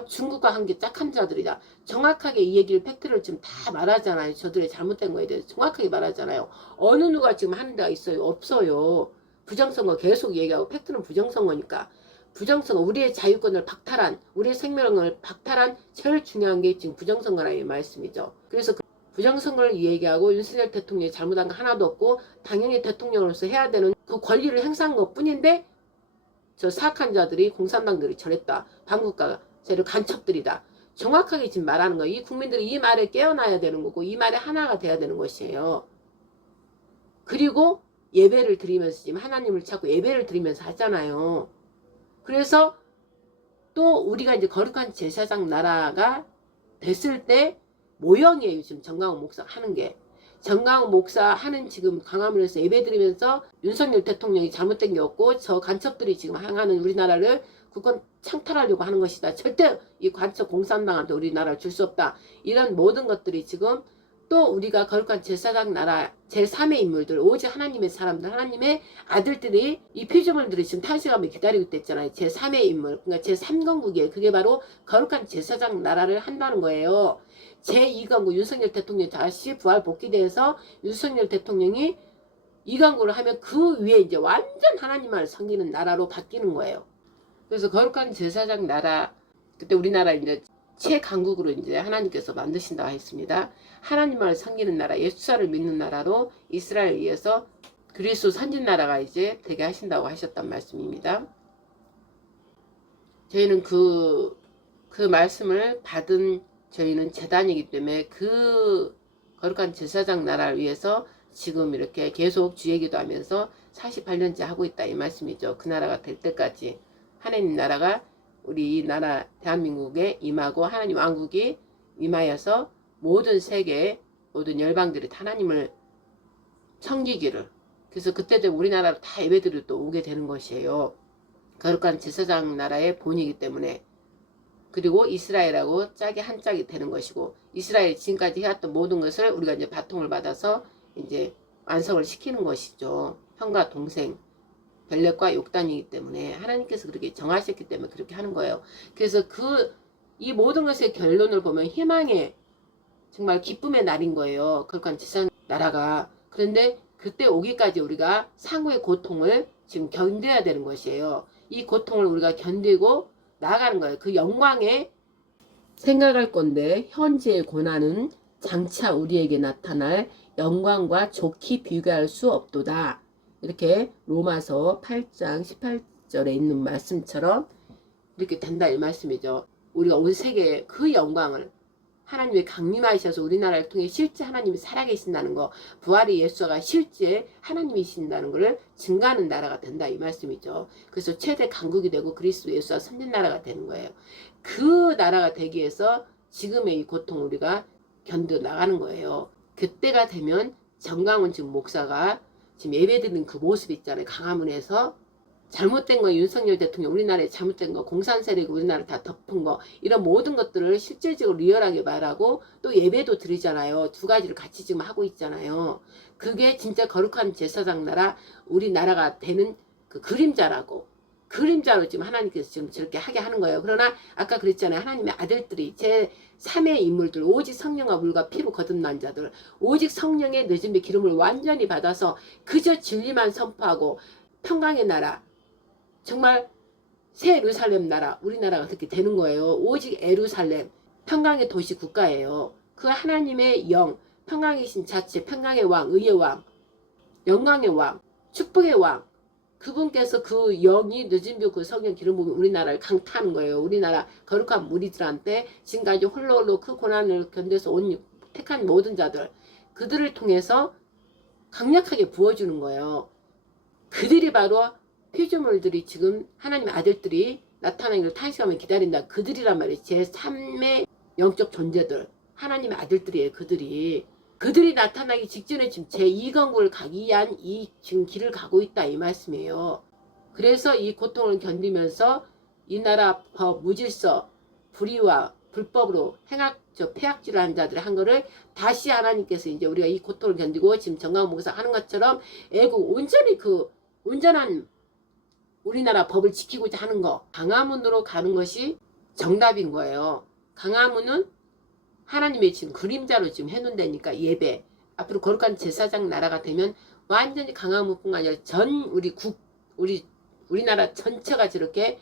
중국과 한게 짝한 자들이다. 정확하게 이 얘기를 팩트를 지금 다 말하잖아요. 저들의 잘못된 거에 대해서 정확하게 말하잖아요. 어느 누가 지금 하는 데가 있어요? 없어요. 부정선거 계속 얘기하고 팩트는 부정선거니까. 부정선거, 우리의 자유권을 박탈한, 우리의 생명을 박탈한 제일 중요한 게 지금 부정선거라는 말씀이죠. 그래서 그 부정선거를 얘기하고 윤석열 대통령이 잘못한 거 하나도 없고 당연히 대통령으로서 해야 되는 그 권리를 행사한 것 뿐인데 저 사악한 자들이 공산당들이 저랬다. 반국가 쟤를 간첩들이다. 정확하게 지금 말하는 거예요. 이 국민들이 이 말에 깨어나야 되는 거고 이 말에 하나가 돼야 되는 것이에요. 그리고 예배를 드리면서 지금 하나님을 찾고 예배를 드리면서 하잖아요. 그래서 또 우리가 이제 거룩한 제사장 나라가 됐을 때 모형이에요. 지금 정강훈 목사 하는 게. 정강훈 목사 하는 지금 광화문에서 예배 드리면서 윤석열 대통령이 잘못된 게 없고 저 간첩들이 지금 향하는 우리나라를 국권 창탈하려고 하는 것이다. 절대 이 간첩 공산당한테 우리나라를 줄 수 없다. 이런 모든 것들이 지금 또 우리가 거룩한 제사장 나라 제3의 인물들 오직 하나님의 사람들 하나님의 아들들이 이 피조물들이 지금 탄식하며 기다리고 있잖아요. 제3의 인물 그러니까 제3건국이에요. 그게 바로 거룩한 제사장 나라를 한다는 거예요. 제2건국 윤석열 대통령이 다시 부활 복귀돼서 윤석열 대통령이 이건국을 하면 그 위에 이제 완전 하나님만을 섬기는 나라로 바뀌는 거예요. 그래서 거룩한 제사장 나라 그때 우리나라 이제 최강국으로 이제 하나님께서 만드신다고 했습니다. 하나님을 섬기는 나라, 예수사를 믿는 나라로 이스라엘에 의해서 그리스도 선진 나라가 이제 되게 하신다고 하셨단 말씀입니다. 저희는 그 말씀을 받은 저희는 재단이기 때문에 그 거룩한 제사장 나라를 위해서 지금 이렇게 계속 주예기도 하면서 48년째 하고 있다 이 말씀이죠. 그 나라가 될 때까지 하나님 나라가 우리 이 나라 대한민국에 임하고 하나님 왕국이 임하여서 모든 세계 모든 열방들이 하나님을 섬기기를 그래서 그때 되면 우리나라로 다 예배들이 또 오게 되는 것이에요. 거룩한 제사장 나라의 본이기 때문에 그리고 이스라엘하고 짝이 한 짝이 되는 것이고 이스라엘이 지금까지 해왔던 모든 것을 우리가 이제 바통을 받아서 이제 완성을 시키는 것이죠. 형과 동생 벨렉과 욕단이기 때문에 하나님께서 그렇게 정하셨기 때문에 그렇게 하는 거예요. 그래서 이 모든 것의 결론을 보면 희망의 정말 기쁨의 날인 거예요. 거룩한 제사장 나라가. 그런데 그때 오기까지 우리가 상후의 고통을 지금 견뎌야 되는 것이에요. 이 고통을 우리가 견디고 나아가는 거예요. 그 영광에 생각할 건데 현재의 고난은 장차 우리에게 나타날 영광과 좋게 비교할 수 없도다. 이렇게 로마서 8장 18절에 있는 말씀처럼 이렇게 된다 이 말씀이죠. 우리가 온 세계에 그 영광을 하나님이 강림하셔서 우리나라를 통해 실제 하나님이 살아계신다는 거 부활의 예수가 실제 하나님이신다는 것을 증가하는 나라가 된다 이 말씀이죠. 그래서 최대 강국이 되고 그리스도 예수가 선진 나라가 되는 거예요. 그 나라가 되기 위해서 지금의 이 고통 우리가 견뎌 나가는 거예요. 그때가 되면 정강훈 지금 목사가 지금 예배드리는 그 모습 있잖아요. 강화문에서 잘못된 거 윤석열 대통령 우리나라에 잘못된 거 공산 세력이 우리나라를 다 덮은 거 이런 모든 것들을 실질적으로 리얼하게 말하고 또 예배도 드리잖아요. 두 가지를 같이 지금 하고 있잖아요. 그게 진짜 거룩한 제사장 나라 우리나라가 되는 그 그림자라고 그림자로 지금 하나님께서 지금 저렇게 하게 하는 거예요. 그러나 아까 그랬잖아요. 하나님의 아들들이 제3의 인물들 오직 성령과 물과 피로 거듭난 자들 오직 성령의 늦은 기름을 완전히 받아서 그저 진리만 선포하고 평강의 나라 정말 새 예루살렘 나라 우리나라가 그렇게 되는 거예요. 오직 예루살렘 평강의 도시 국가예요. 그 하나님의 영 평강이신 자체 평강의 왕 의의 왕 영광의 왕 축복의 왕 그분께서 그 영이 늦은 그 성령 기름 부으면 우리나라를 강타하는 거예요. 우리나라 거룩한 무리들한테 지금까지 홀로 그 고난을 견뎌서 온 택한 모든 자들 그들을 통해서 강력하게 부어주는 거예요. 그들이 바로 피조물들이 지금 하나님의 아들들이 나타나기를 탄식하며 기다린다. 그들이란 말이에요. 제3의 영적 존재들. 하나님의 아들들이에요. 그들이 나타나기 직전에 지금 제2건국을 가기 위한 이 지금 길을 가고 있다. 이 말씀이에요. 그래서 이 고통을 견디면서 이 나라 법, 무질서, 불의와 불법으로 폐악질을 한 자들이 한 거를 다시 하나님께서 이제 우리가 이 고통을 견디고 지금 정강목에서 하는 것처럼 애국 온전히 온전한 우리나라 법을 지키고자 하는 거, 강화문으로 가는 것이 정답인 거예요. 강화문은 하나님의 지금 그림자로 지금 해놓는다니까. 예배 앞으로 거룩한 제사장 나라가 되면 완전히 강화문뿐만 아니라 전 우리나라 전체가 저렇게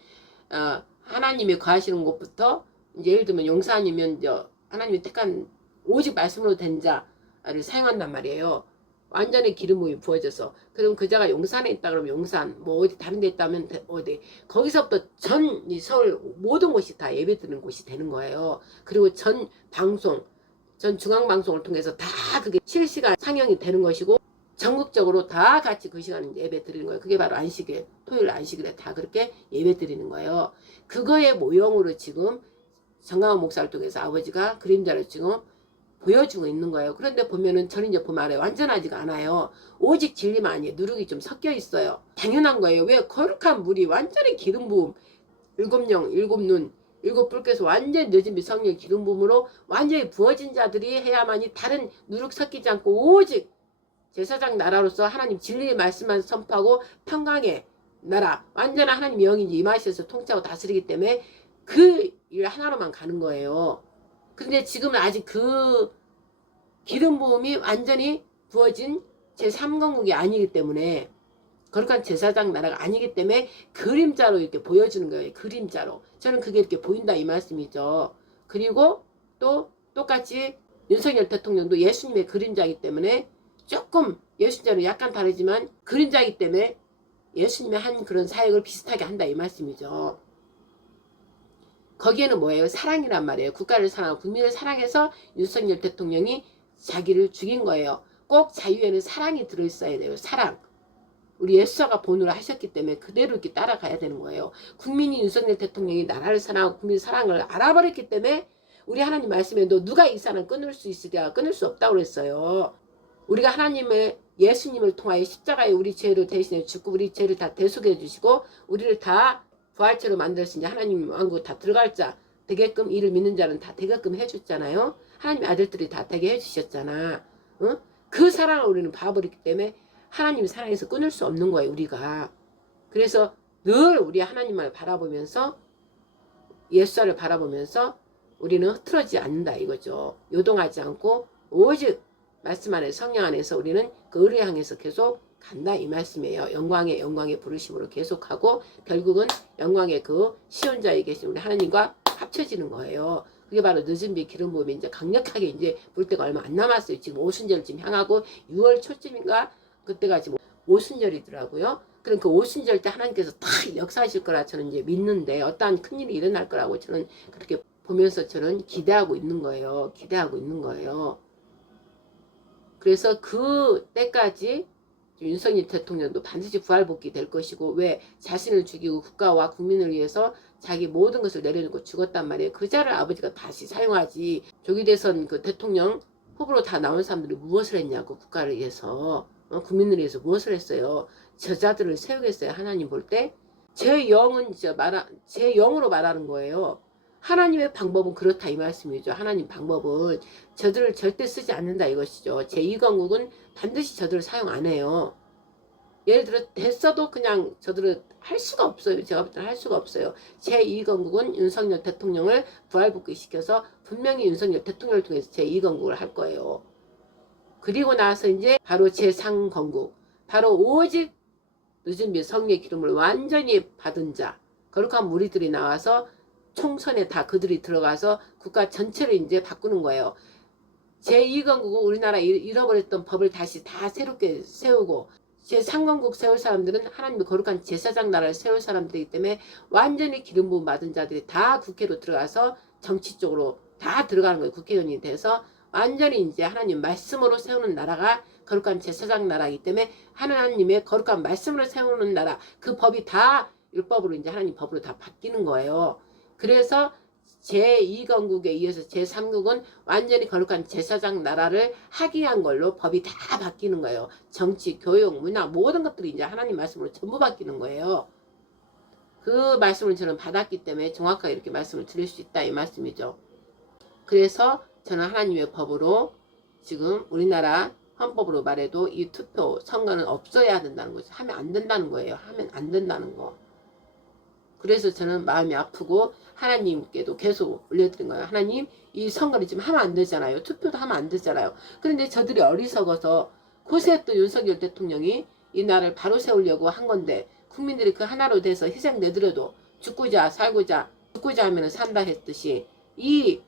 하나님이 거하시는 곳부터 이제 예를 들면 용산이면 하나님이 택한 오직 말씀으로 된 자를 사용한단 말이에요. 완전히 기름 부음이 부어져서. 그럼 그 자가 용산에 있다 그러면 용산, 뭐 어디 다른 데 있다면 어디, 거기서부터 전 이 서울 모든 곳이 다 예배드리는 곳이 되는 거예요. 그리고 전 중앙방송을 통해서 다 그게 실시간 상영이 되는 것이고, 전국적으로 다 같이 그 시간에 예배 드리는 거예요. 그게 바로 안식일, 토요일 안식일에 다 그렇게 예배 드리는 거예요. 그거의 모형으로 지금 정강원 목사를 통해서 아버지가 그림자를 지금 보여주고 있는 거예요. 그런데 보면은 저는 이제 보면 알아요. 완전하지가 않아요. 오직 진리만 아니에요. 누룩이 좀 섞여 있어요. 당연한 거예요. 왜? 거룩한 물이 완전히 기름 부음, 7영, 7눈, 7불께서 완전히 늦은 미성령 기름 부음으로 완전히 부어진 자들이 해야만이 다른 누룩 섞이지 않고 오직 제사장 나라로서 하나님 진리의 말씀만 선포하고 평강의 나라, 완전한 하나님 영이 임하셔서 통치하고 다스리기 때문에 그 일 하나로만 가는 거예요. 근데 지금은 아직 그 기름 부음이 완전히 부어진 제3건국이 아니기 때문에, 거룩한 제사장 나라가 아니기 때문에 그림자로 이렇게 보여주는 거예요. 그림자로. 저는 그게 이렇게 보인다 이 말씀이죠. 그리고 또 똑같이 윤석열 대통령도 예수님의 그림자이기 때문에 조금 예수님과는 약간 다르지만 그림자이기 때문에 예수님의 한 그런 사역을 비슷하게 한다 이 말씀이죠. 거기에는 뭐예요? 사랑이란 말이에요. 국가를 사랑하고 국민을 사랑해서 윤석열 대통령이 자기를 죽인 거예요. 꼭 자유에는 사랑이 들어있어야 돼요. 사랑. 우리 예수가 본으로 하셨기 때문에 그대로 이렇게 따라가야 되는 거예요. 국민이 윤석열 대통령이 나라를 사랑하고 국민 사랑을 알아버렸기 때문에 우리 하나님 말씀에 너 누가 이 사랑 끊을 수 있으랴? 끊을 수 없다고 그랬어요. 우리가 하나님의 예수님을 통하여 십자가에 우리 죄를 대신해 죽고 우리 죄를 다 대속해 주시고 우리를 다 부활체로 만들었으니 하나님 왕국 다 들어갈 자 되게끔, 이를 믿는 자는 다 되게끔 해줬잖아요. 하나님의 아들들이 다 되게 해주셨잖아. 어? 그 사랑을 우리는 봐버렸기 때문에 하나님 사랑에서 끊을 수 없는 거예요. 우리가. 그래서 늘 우리 하나님을 바라보면서, 예수를 바라보면서 우리는 흐트러지지 않는다 이거죠. 요동하지 않고 오직 말씀 안에, 성령 안에서 우리는 그 의를 향해서 계속 간다 이 말씀이에요. 영광의 부르심으로 계속하고 결국은 영광의 그 시온자에 계신 우리 하나님과 합쳐지는 거예요. 그게 바로 늦은 비 기름 부음이 이제 강력하게 이제 불 때가 얼마 안 남았어요. 지금 오순절 지금 향하고 6월 초쯤인가 그때가 지금 오순절이더라고요. 그럼 그 오순절 때 하나님께서 다 역사하실 거라 저는 이제 믿는데, 어떠한 큰일이 일어날 거라고 저는 그렇게 보면서 저는 기대하고 있는 거예요. 그래서 그 때까지 윤석열 대통령도 반드시 부활복귀 될 것이고, 왜? 자신을 죽이고 국가와 국민을 위해서 자기 모든 것을 내려놓고 죽었단 말이에요. 그 자를 아버지가 다시 사용하지. 조기 대선 그 대통령 후보로 다 나온 사람들이 무엇을 했냐고. 국가를 위해서, 국민을 위해서 무엇을 했어요. 저자들을 세우겠어요. 하나님 볼 때. 제 영으로 말하는 거예요. 하나님의 방법은 그렇다 이 말씀이죠. 하나님 방법은 저들을 절대 쓰지 않는다 이것이죠. 제2건국은 반드시 저들을 사용 안 해요. 예를 들어 됐어도 그냥 저들은 할 수가 없어요. 제가 볼 때는 할 수가 없어요. 제2건국은 윤석열 대통령을 부활복귀시켜서 분명히 윤석열 대통령을 통해서 제2건국을 할 거예요. 그리고 나서 이제 바로 제3건국, 바로 오직 늦은 비 성령의 기름을 완전히 받은 자, 거룩한 무리들이 나와서 총선에 다 그들이 들어가서 국가 전체를 이제 바꾸는 거예요. 제2건국은 우리나라 잃어버렸던 법을 다시 다 새롭게 세우고, 제3건국 세울 사람들은 하나님의 거룩한 제사장 나라를 세울 사람들이기 때문에 완전히 기름 부음 받은 자들이 다 국회로 들어가서 정치 쪽으로 다 들어가는 거예요. 국회의원이 돼서 완전히 이제 하나님 말씀으로 세우는 나라가 거룩한 제사장 나라이기 때문에 하나님의 거룩한 말씀을 세우는 나라, 그 법이 다 율법으로 이제 하나님 법으로 다 바뀌는 거예요. 그래서 제2건국에 이어서 제3국은 완전히 거룩한 제사장 나라를 하기 위한 걸로 법이 다 바뀌는 거예요. 정치, 교육, 문화 모든 것들이 이제 하나님 말씀으로 전부 바뀌는 거예요. 그 말씀을 저는 받았기 때문에 정확하게 이렇게 말씀을 드릴 수 있다 이 말씀이죠. 그래서 저는 하나님의 법으로 지금 우리나라 헌법으로 말해도 이 투표 선거는 없어야 된다는 거죠. 하면 안 된다는 거예요. 하면 안 된다는 거. 그래서 저는 마음이 아프고 하나님께도 계속 올려드린 거예요. 하나님, 이 선거를 지금 하면 안 되잖아요. 투표도 하면 안 되잖아요. 그런데 저들이 어리석어서 고세 또 윤석열 대통령이 이 나라를 바로 세우려고 한 건데 국민들이 그 하나로 돼서 희생 내드려도 죽고자 살고자 죽고자 하면 산다 했듯이 이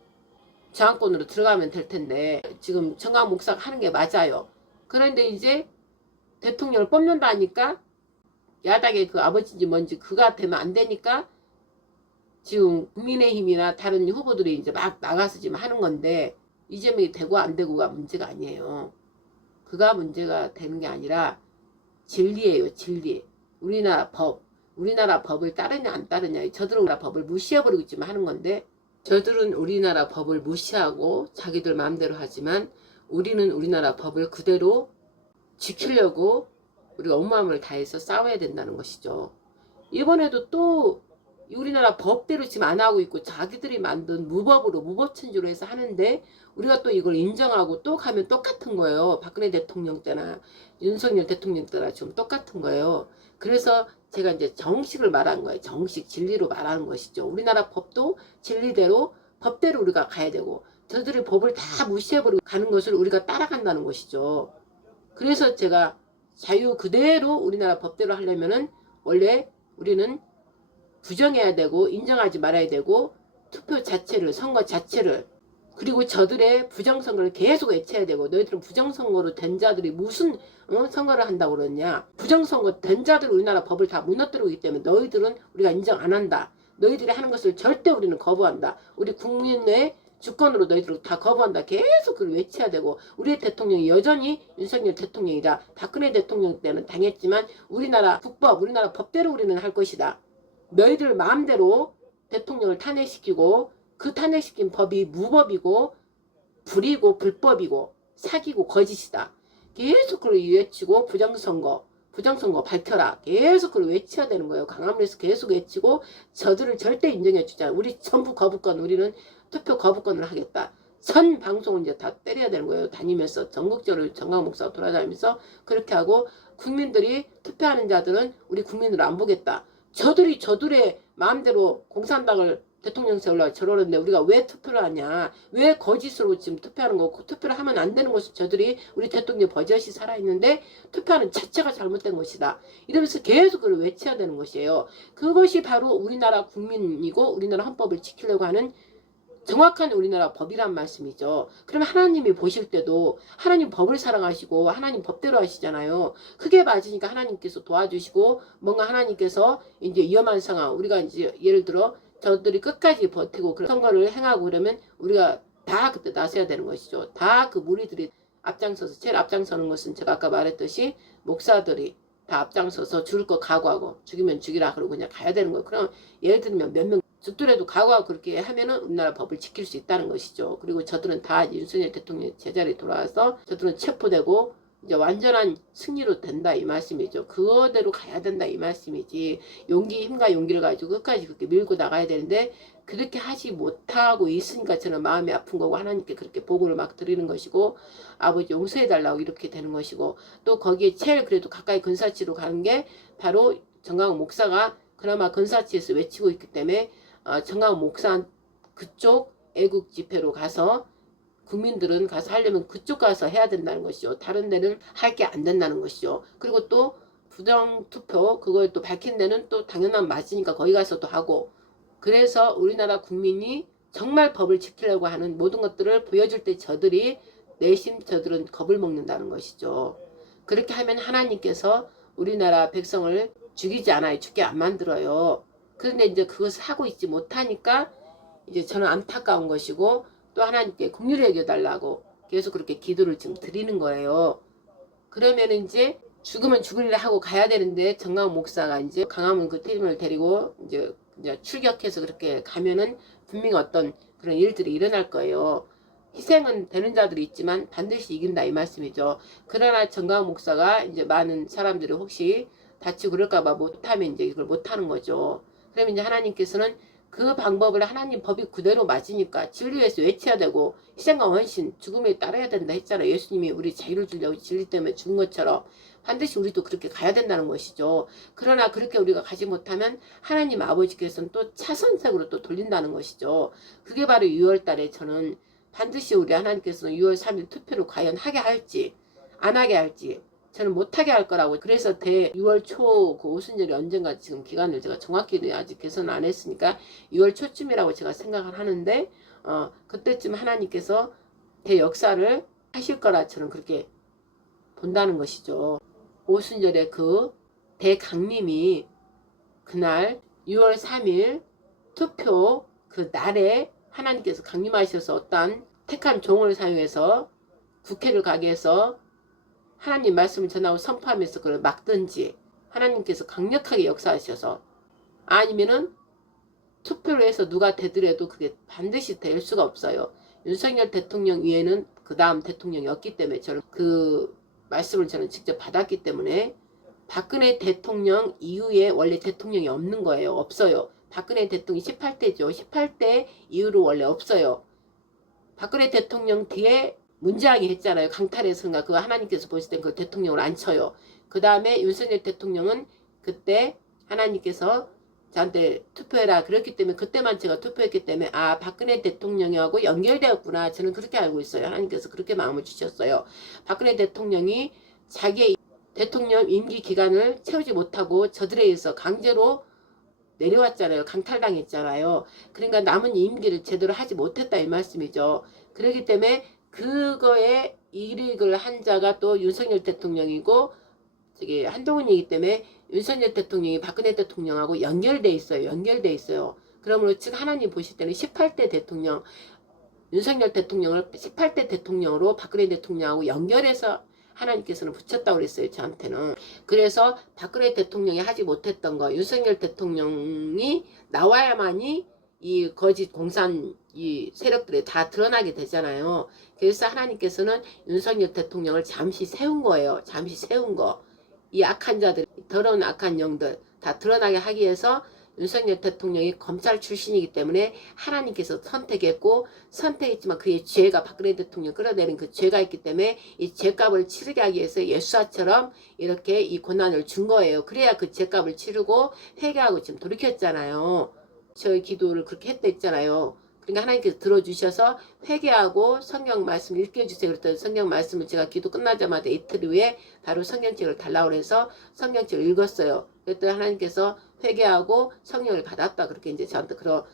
저항권으로 들어가면 될 텐데 지금 정강 목사가 하는 게 맞아요. 그런데 이제 대통령을 뽑는다 하니까 야당의 그 아버지인지 뭔지 그가 되면 안 되니까 지금 국민의힘이나 다른 후보들이 이제 막 나가서 지금 하는 건데 이재명이 되고 안 되고가 문제가 아니에요. 그가 문제가 되는 게 아니라 진리예요. 진리. 우리나라 법을 따르냐 안 따르냐. 저들은 우리나라 법을 무시해버리고 지금 하는 건데 저들은 우리나라 법을 무시하고 자기들 마음대로 하지만 우리는 우리나라 법을 그대로 지키려고 우리가 온 마음을 다해서 싸워야 된다는 것이죠. 이번에도 또 우리나라 법대로 지금 안 하고 있고 자기들이 만든 무법으로 무법천지로 해서 하는데 우리가 또 이걸 인정하고 또 가면 똑같은 거예요. 박근혜 대통령 때나 윤석열 대통령 때나 지금 똑같은 거예요. 그래서 제가 이제 정식을 말한 거예요. 정식 진리로 말하는 것이죠. 우리나라 법도 진리대로 법대로 우리가 가야 되고 저들이 법을 다 무시해버리고 가는 것을 우리가 따라간다는 것이죠. 그래서 제가 자유 그대로 우리나라 법대로 하려면은 원래 우리는 부정해야 되고 인정하지 말아야 되고 투표 자체를 선거 자체를 그리고 저들의 부정선거를 계속 외쳐야 되고 너희들은 부정선거로 된 자들이 무슨 선거를 한다고 그러냐. 부정선거 된 자들 우리나라 법을 다 무너뜨리고 있기 때문에 너희들은 우리가 인정 안 한다. 너희들이 하는 것을 절대 우리는 거부한다. 우리 국민의 주권으로 너희들 다 거부한다. 계속 그걸 외쳐야 되고 우리의 대통령이 여전히 윤석열 대통령이다. 박근혜 대통령 때는 당했지만 우리나라 국법 우리나라 법대로 우리는 할 것이다. 너희들 마음대로 대통령을 탄핵시키고 그 탄핵시킨 법이 무법이고 불이고 불법이고 사기고 거짓이다. 계속 그걸 외치고 부정선거 밝혀라. 계속 그걸 외쳐야 되는 거예요. 강화문에서 계속 외치고 저들을 절대 인정해 주지 않아. 우리 전부 거부권 우리는 투표 거부권을 하겠다. 전 방송을 이제 다 때려야 되는 거예요. 다니면서 전국적으로 정강 목사가 돌아다니면서 그렇게 하고 국민들이 투표하는 자들은 우리 국민으로 안 보겠다. 저들의 마음대로 공산당을 대통령 세우려고 저러는데 우리가 왜 투표를 하냐. 왜 거짓으로 지금 투표하는 거고 투표를 하면 안 되는 것이 저들이 우리 대통령 버젓이 살아있는데 투표하는 자체가 잘못된 것이다. 이러면서 계속 그걸 외쳐야 되는 것이에요. 그것이 바로 우리나라 국민이고 우리나라 헌법을 지키려고 하는 정확한 우리나라 법이란 말씀이죠. 그러면 하나님이 보실 때도 하나님 법을 사랑하시고 하나님 법대로 하시잖아요. 그게 맞으니까 하나님께서 도와주시고 뭔가 하나님께서 이제 위험한 상황 우리가 이제 예를 들어 저들이 끝까지 버티고 그런 선거를 행하고 그러면 우리가 다 그때 나서야 되는 것이죠. 다 그 무리들이 앞장서서 제일 앞장서는 것은 제가 아까 말했듯이 목사들이 다 앞장서서 죽을 거 각오하고 죽이면 죽이라 그러고 그냥 가야 되는 거예요. 그럼 예를 들면 몇 명 죽더라도 각오하고 그렇게 하면은 우리나라 법을 지킬 수 있다는 것이죠. 그리고 저들은 다 윤석열 대통령 제자리에 돌아와서 저들은 체포되고 이제 완전한 승리로 된다 이 말씀이죠. 그거대로 가야 된다 이 말씀이지. 힘과 용기를 가지고 끝까지 그렇게 밀고 나가야 되는데 그렇게 하지 못하고 있으니까 저는 마음이 아픈 거고 하나님께 그렇게 보고를 막 드리는 것이고 아버지 용서해달라고 이렇게 되는 것이고 또 거기에 제일 그래도 가까이 근사치로 가는 게 바로 정강 목사가 그나마 근사치에서 외치고 있기 때문에 정강 목사 그쪽 애국 집회로 가서 국민들은 가서 하려면 그쪽 가서 해야 된다는 것이죠. 다른 데는 할 게 안 된다는 것이죠. 그리고 또 부정투표 그걸 또 밝힌 데는 또 당연한 맞으니까 거기 가서도 하고 그래서 우리나라 국민이 정말 법을 지키려고 하는 모든 것들을 보여줄 때 저들이 내심 저들은 겁을 먹는다는 것이죠. 그렇게 하면 하나님께서 우리나라 백성을 죽이지 않아요. 죽게 안 만들어요. 그런데 이제 그것을 하고 있지 못하니까 이제 저는 안타까운 것이고 또 하나님께 긍휼히 여겨달라고 계속 그렇게 기도를 지금 드리는 거예요. 그러면 이제 죽으면 죽으리라 하고 가야 되는데 정강 목사가 이제 강화문 그 팀을 데리고 이제 출격해서 그렇게 가면은 분명히 어떤 그런 일들이 일어날 거예요. 희생은 되는 자들이 있지만 반드시 이긴다 이 말씀이죠. 그러나 정강 목사가 이제 많은 사람들이 혹시 다치고 그럴까봐 못하면 이제 이걸 못하는 거죠. 그러면 이제 하나님께서는 그 방법을 하나님 법이 그대로 맞으니까 진리에서 외쳐야 되고 희생과 헌신 죽음에 따라야 된다 했잖아요. 예수님이 우리 자유를 주려고 진리 때문에 죽은 것처럼 반드시 우리도 그렇게 가야 된다는 것이죠. 그러나 그렇게 우리가 가지 못하면 하나님 아버지께서는 또 차선책으로 또 돌린다는 것이죠. 그게 바로 6월 달에 저는 반드시 우리 하나님께서는 6월 3일 투표를 과연 하게 할지 안 하게 할지 저는 못하게 할 거라고. 그래서 6월 초 그 오순절이 언젠가 지금 기간을 제가 정확히 아직 개선 안 했으니까 6월 초쯤이라고 제가 생각을 하는데 그때쯤 하나님께서 대역사를 하실 거라 저는 그렇게 본다는 것이죠. 오순절에 그 대강림이 그날 6월 3일 투표 그 날에 하나님께서 강림하셔서 어떤 택한 종을 사용해서 국회를 가게 해서 하나님 말씀을 전하고 선포하면서 그걸 막든지 하나님께서 강력하게 역사하셔서 아니면은 투표를 해서 누가 되더라도 그게 반드시 될 수가 없어요. 윤석열 대통령 위에는 그 다음 대통령이 없기 때문에 저는 그 말씀을 저는 직접 받았기 때문에 박근혜 대통령 이후에 원래 대통령이 없는 거예요. 없어요. 박근혜 대통령이 18대죠. 18대 이후로 원래 없어요. 박근혜 대통령 뒤에 문재왕이 했잖아요. 강탈해서인가 그거 하나님께서 보실 땐 그 대통령을 안 쳐요. 그 다음에 윤석열 대통령은 그때 하나님께서 저한테 투표해라 그랬기 때문에 그때만 제가 투표했기 때문에 아 박근혜 대통령하고 연결되었구나. 저는 그렇게 알고 있어요. 하나님께서 그렇게 마음을 주셨어요. 박근혜 대통령이 자기의 대통령 임기 기간을 채우지 못하고 저들에 의해서 강제로 내려왔잖아요. 강탈당했잖아요. 그러니까 남은 임기를 제대로 하지 못했다 이 말씀이죠. 그렇기 때문에 그거에 이익을 한 자가 또 윤석열 대통령이고 저기 한동훈이기 때문에 윤석열 대통령이 박근혜 대통령하고 연결돼 있어요. 연결돼 있어요. 그러므로 즉 하나님 보실 때는 18대 대통령 윤석열 대통령을 18대 대통령으로 박근혜 대통령하고 연결해서 하나님께서는 붙였다고 그랬어요. 저한테는. 그래서 박근혜 대통령이 하지 못했던 거 윤석열 대통령이 나와야만이 이 거짓 공산 이 세력들이 다 드러나게 되잖아요. 그래서 하나님께서는 윤석열 대통령을 잠시 세운 거예요. 잠시 세운 거. 이 악한 자들, 더러운 악한 영들 다 드러나게 하기 위해서 윤석열 대통령이 검찰 출신이기 때문에 하나님께서 선택했고 선택했지만 그의 죄가 박근혜 대통령 끌어내린 그 죄가 있기 때문에 이 죄값을 치르게 하기 위해서 예수아처럼 이렇게 이 고난을 준 거예요. 그래야 그 죄값을 치르고 회개하고 지금 돌이켰잖아요. 저희 기도를 그렇게 했댔잖아요. 그러니까 하나님께서 들어주셔서 회개하고 성경 말씀 읽게해주세요. 그랬더니 성경 말씀을 제가 기도 끝나자마자 이틀 후에 바로 성경책을 달라고 해서 성경책을 읽었어요. 그랬더니 하나님께서 회개하고 성령을 받았다. 그렇게 이제 저한테 그런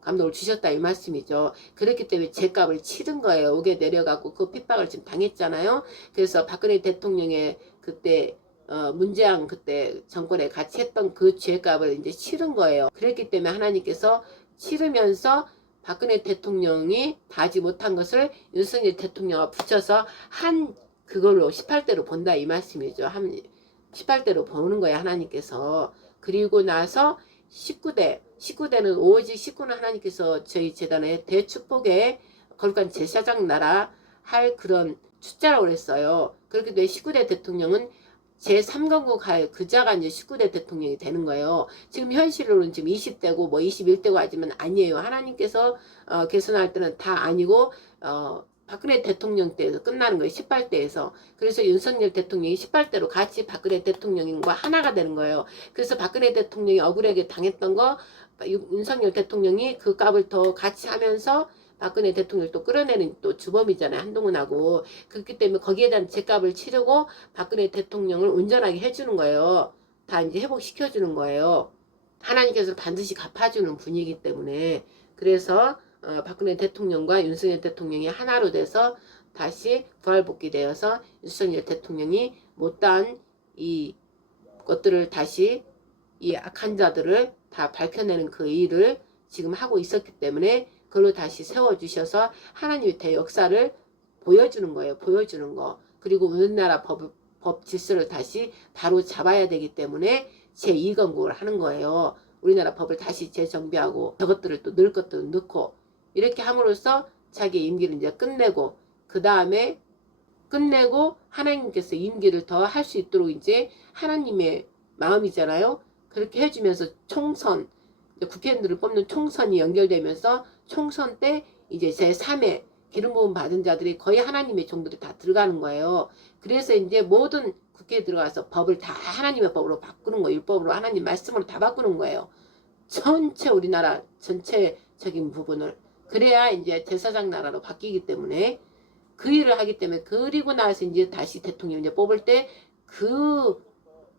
감동을 주셨다 이 말씀이죠. 그렇기 때문에 죄값을 치른 거예요. 옥에 내려가고 그 핍박을 지금 당했잖아요. 그래서 박근혜 대통령의 그때 문재왕 그때 정권에 같이 했던 그 죄값을 이제 치른 거예요. 그랬기 때문에 하나님께서 치르면서 박근혜 대통령이 다 하지 못한 것을 윤석열 대통령과 붙여서 한 그걸로 18대로 본다 이 말씀이죠. 한 18대로 보는 거예요. 하나님께서. 그리고 나서 19대는 오직 19는 하나님께서 저희 재단의 대축복의 거룩한 제사장 나라 할 그런 축자라고 그랬어요. 그렇게 되면 19대 대통령은 제3건국 하에 그자가 이제 19대 대통령이 되는 거예요. 지금 현실로는 지금 20대고 뭐 21대고 하지만 아니에요. 하나님께서 개선할 때는 다 아니고 박근혜 대통령 때에서 끝나는 거예요. 18대에서. 그래서 윤석열 대통령이 18대로 같이 박근혜 대통령과 하나가 되는 거예요. 그래서 박근혜 대통령이 억울하게 당했던 거 윤석열 대통령이 그 값을 더 같이 하면서 박근혜 대통령을 또 끌어내는 또 주범이잖아요. 한동훈하고. 그렇기 때문에 거기에 대한 죄값을 치르고 박근혜 대통령을 온전하게 해주는 거예요. 다 이제 회복시켜주는 거예요. 하나님께서 반드시 갚아주는 분이기 때문에. 그래서 박근혜 대통령과 윤석열 대통령이 하나로 돼서 다시 부활복귀되어서 윤석열 대통령이 못다한 이 것들을 다시 이 악한 자들을 다 밝혀내는 그 일을 지금 하고 있었기 때문에 그걸로 다시 세워주셔서 하나님의 대역사를 보여주는 거예요. 보여주는 거. 그리고 우리나라 법 질서를 다시 바로 잡아야 되기 때문에 제2건국을 하는 거예요. 우리나라 법을 다시 재정비하고 저것들을 또 넣을 것들을 넣고 이렇게 함으로써 자기 임기를 이제 끝내고 그 다음에 끝내고 하나님께서 임기를 더 할 수 있도록 이제 하나님의 마음이잖아요. 그렇게 해주면서 총선, 국회의원들을 뽑는 총선이 연결되면서 총선 때 이제 제3회 기름 부음 받은 자들이 거의 하나님의 종들이 다 들어가는 거예요. 그래서 이제 모든 국회에 들어가서 법을 다 하나님의 법으로 바꾸는 거예요. 율법으로 하나님 말씀으로 다 바꾸는 거예요. 전체 우리나라 전체적인 부분을. 그래야 이제 제사장 나라로 바뀌기 때문에 그 일을 하기 때문에 그리고 나서 이제 다시 대통령 이제 뽑을 때 그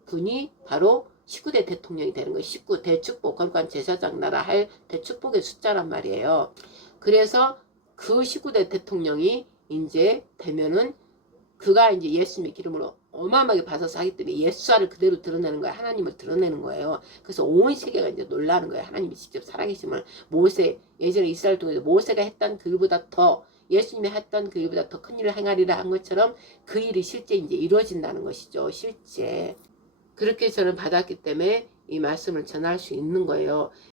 분이 바로 19대 대통령이 되는 거예요. 19대 축복. 그러니까 제사장 나라 할 대축복의 숫자란 말이에요. 그래서 그 19대 대통령이 이제 되면은 그가 이제 예수님의 기름으로 어마어마하게 받아서 하기 때문에 예수화를 그대로 드러내는 거예요. 하나님을 드러내는 거예요. 그래서 온 세계가 이제 놀라는 거예요. 하나님이 직접 살아계심을 모세, 예전에 이스라엘 통해서 모세가 했던 그 일보다 더 예수님이 했던 그 일보다 더 큰 일을 행하리라 한 것처럼 그 일이 실제 이제 이루어진다는 것이죠. 실제. 그렇게 저는 받았기 때문에 이 말씀을 전할 수 있는 거예요.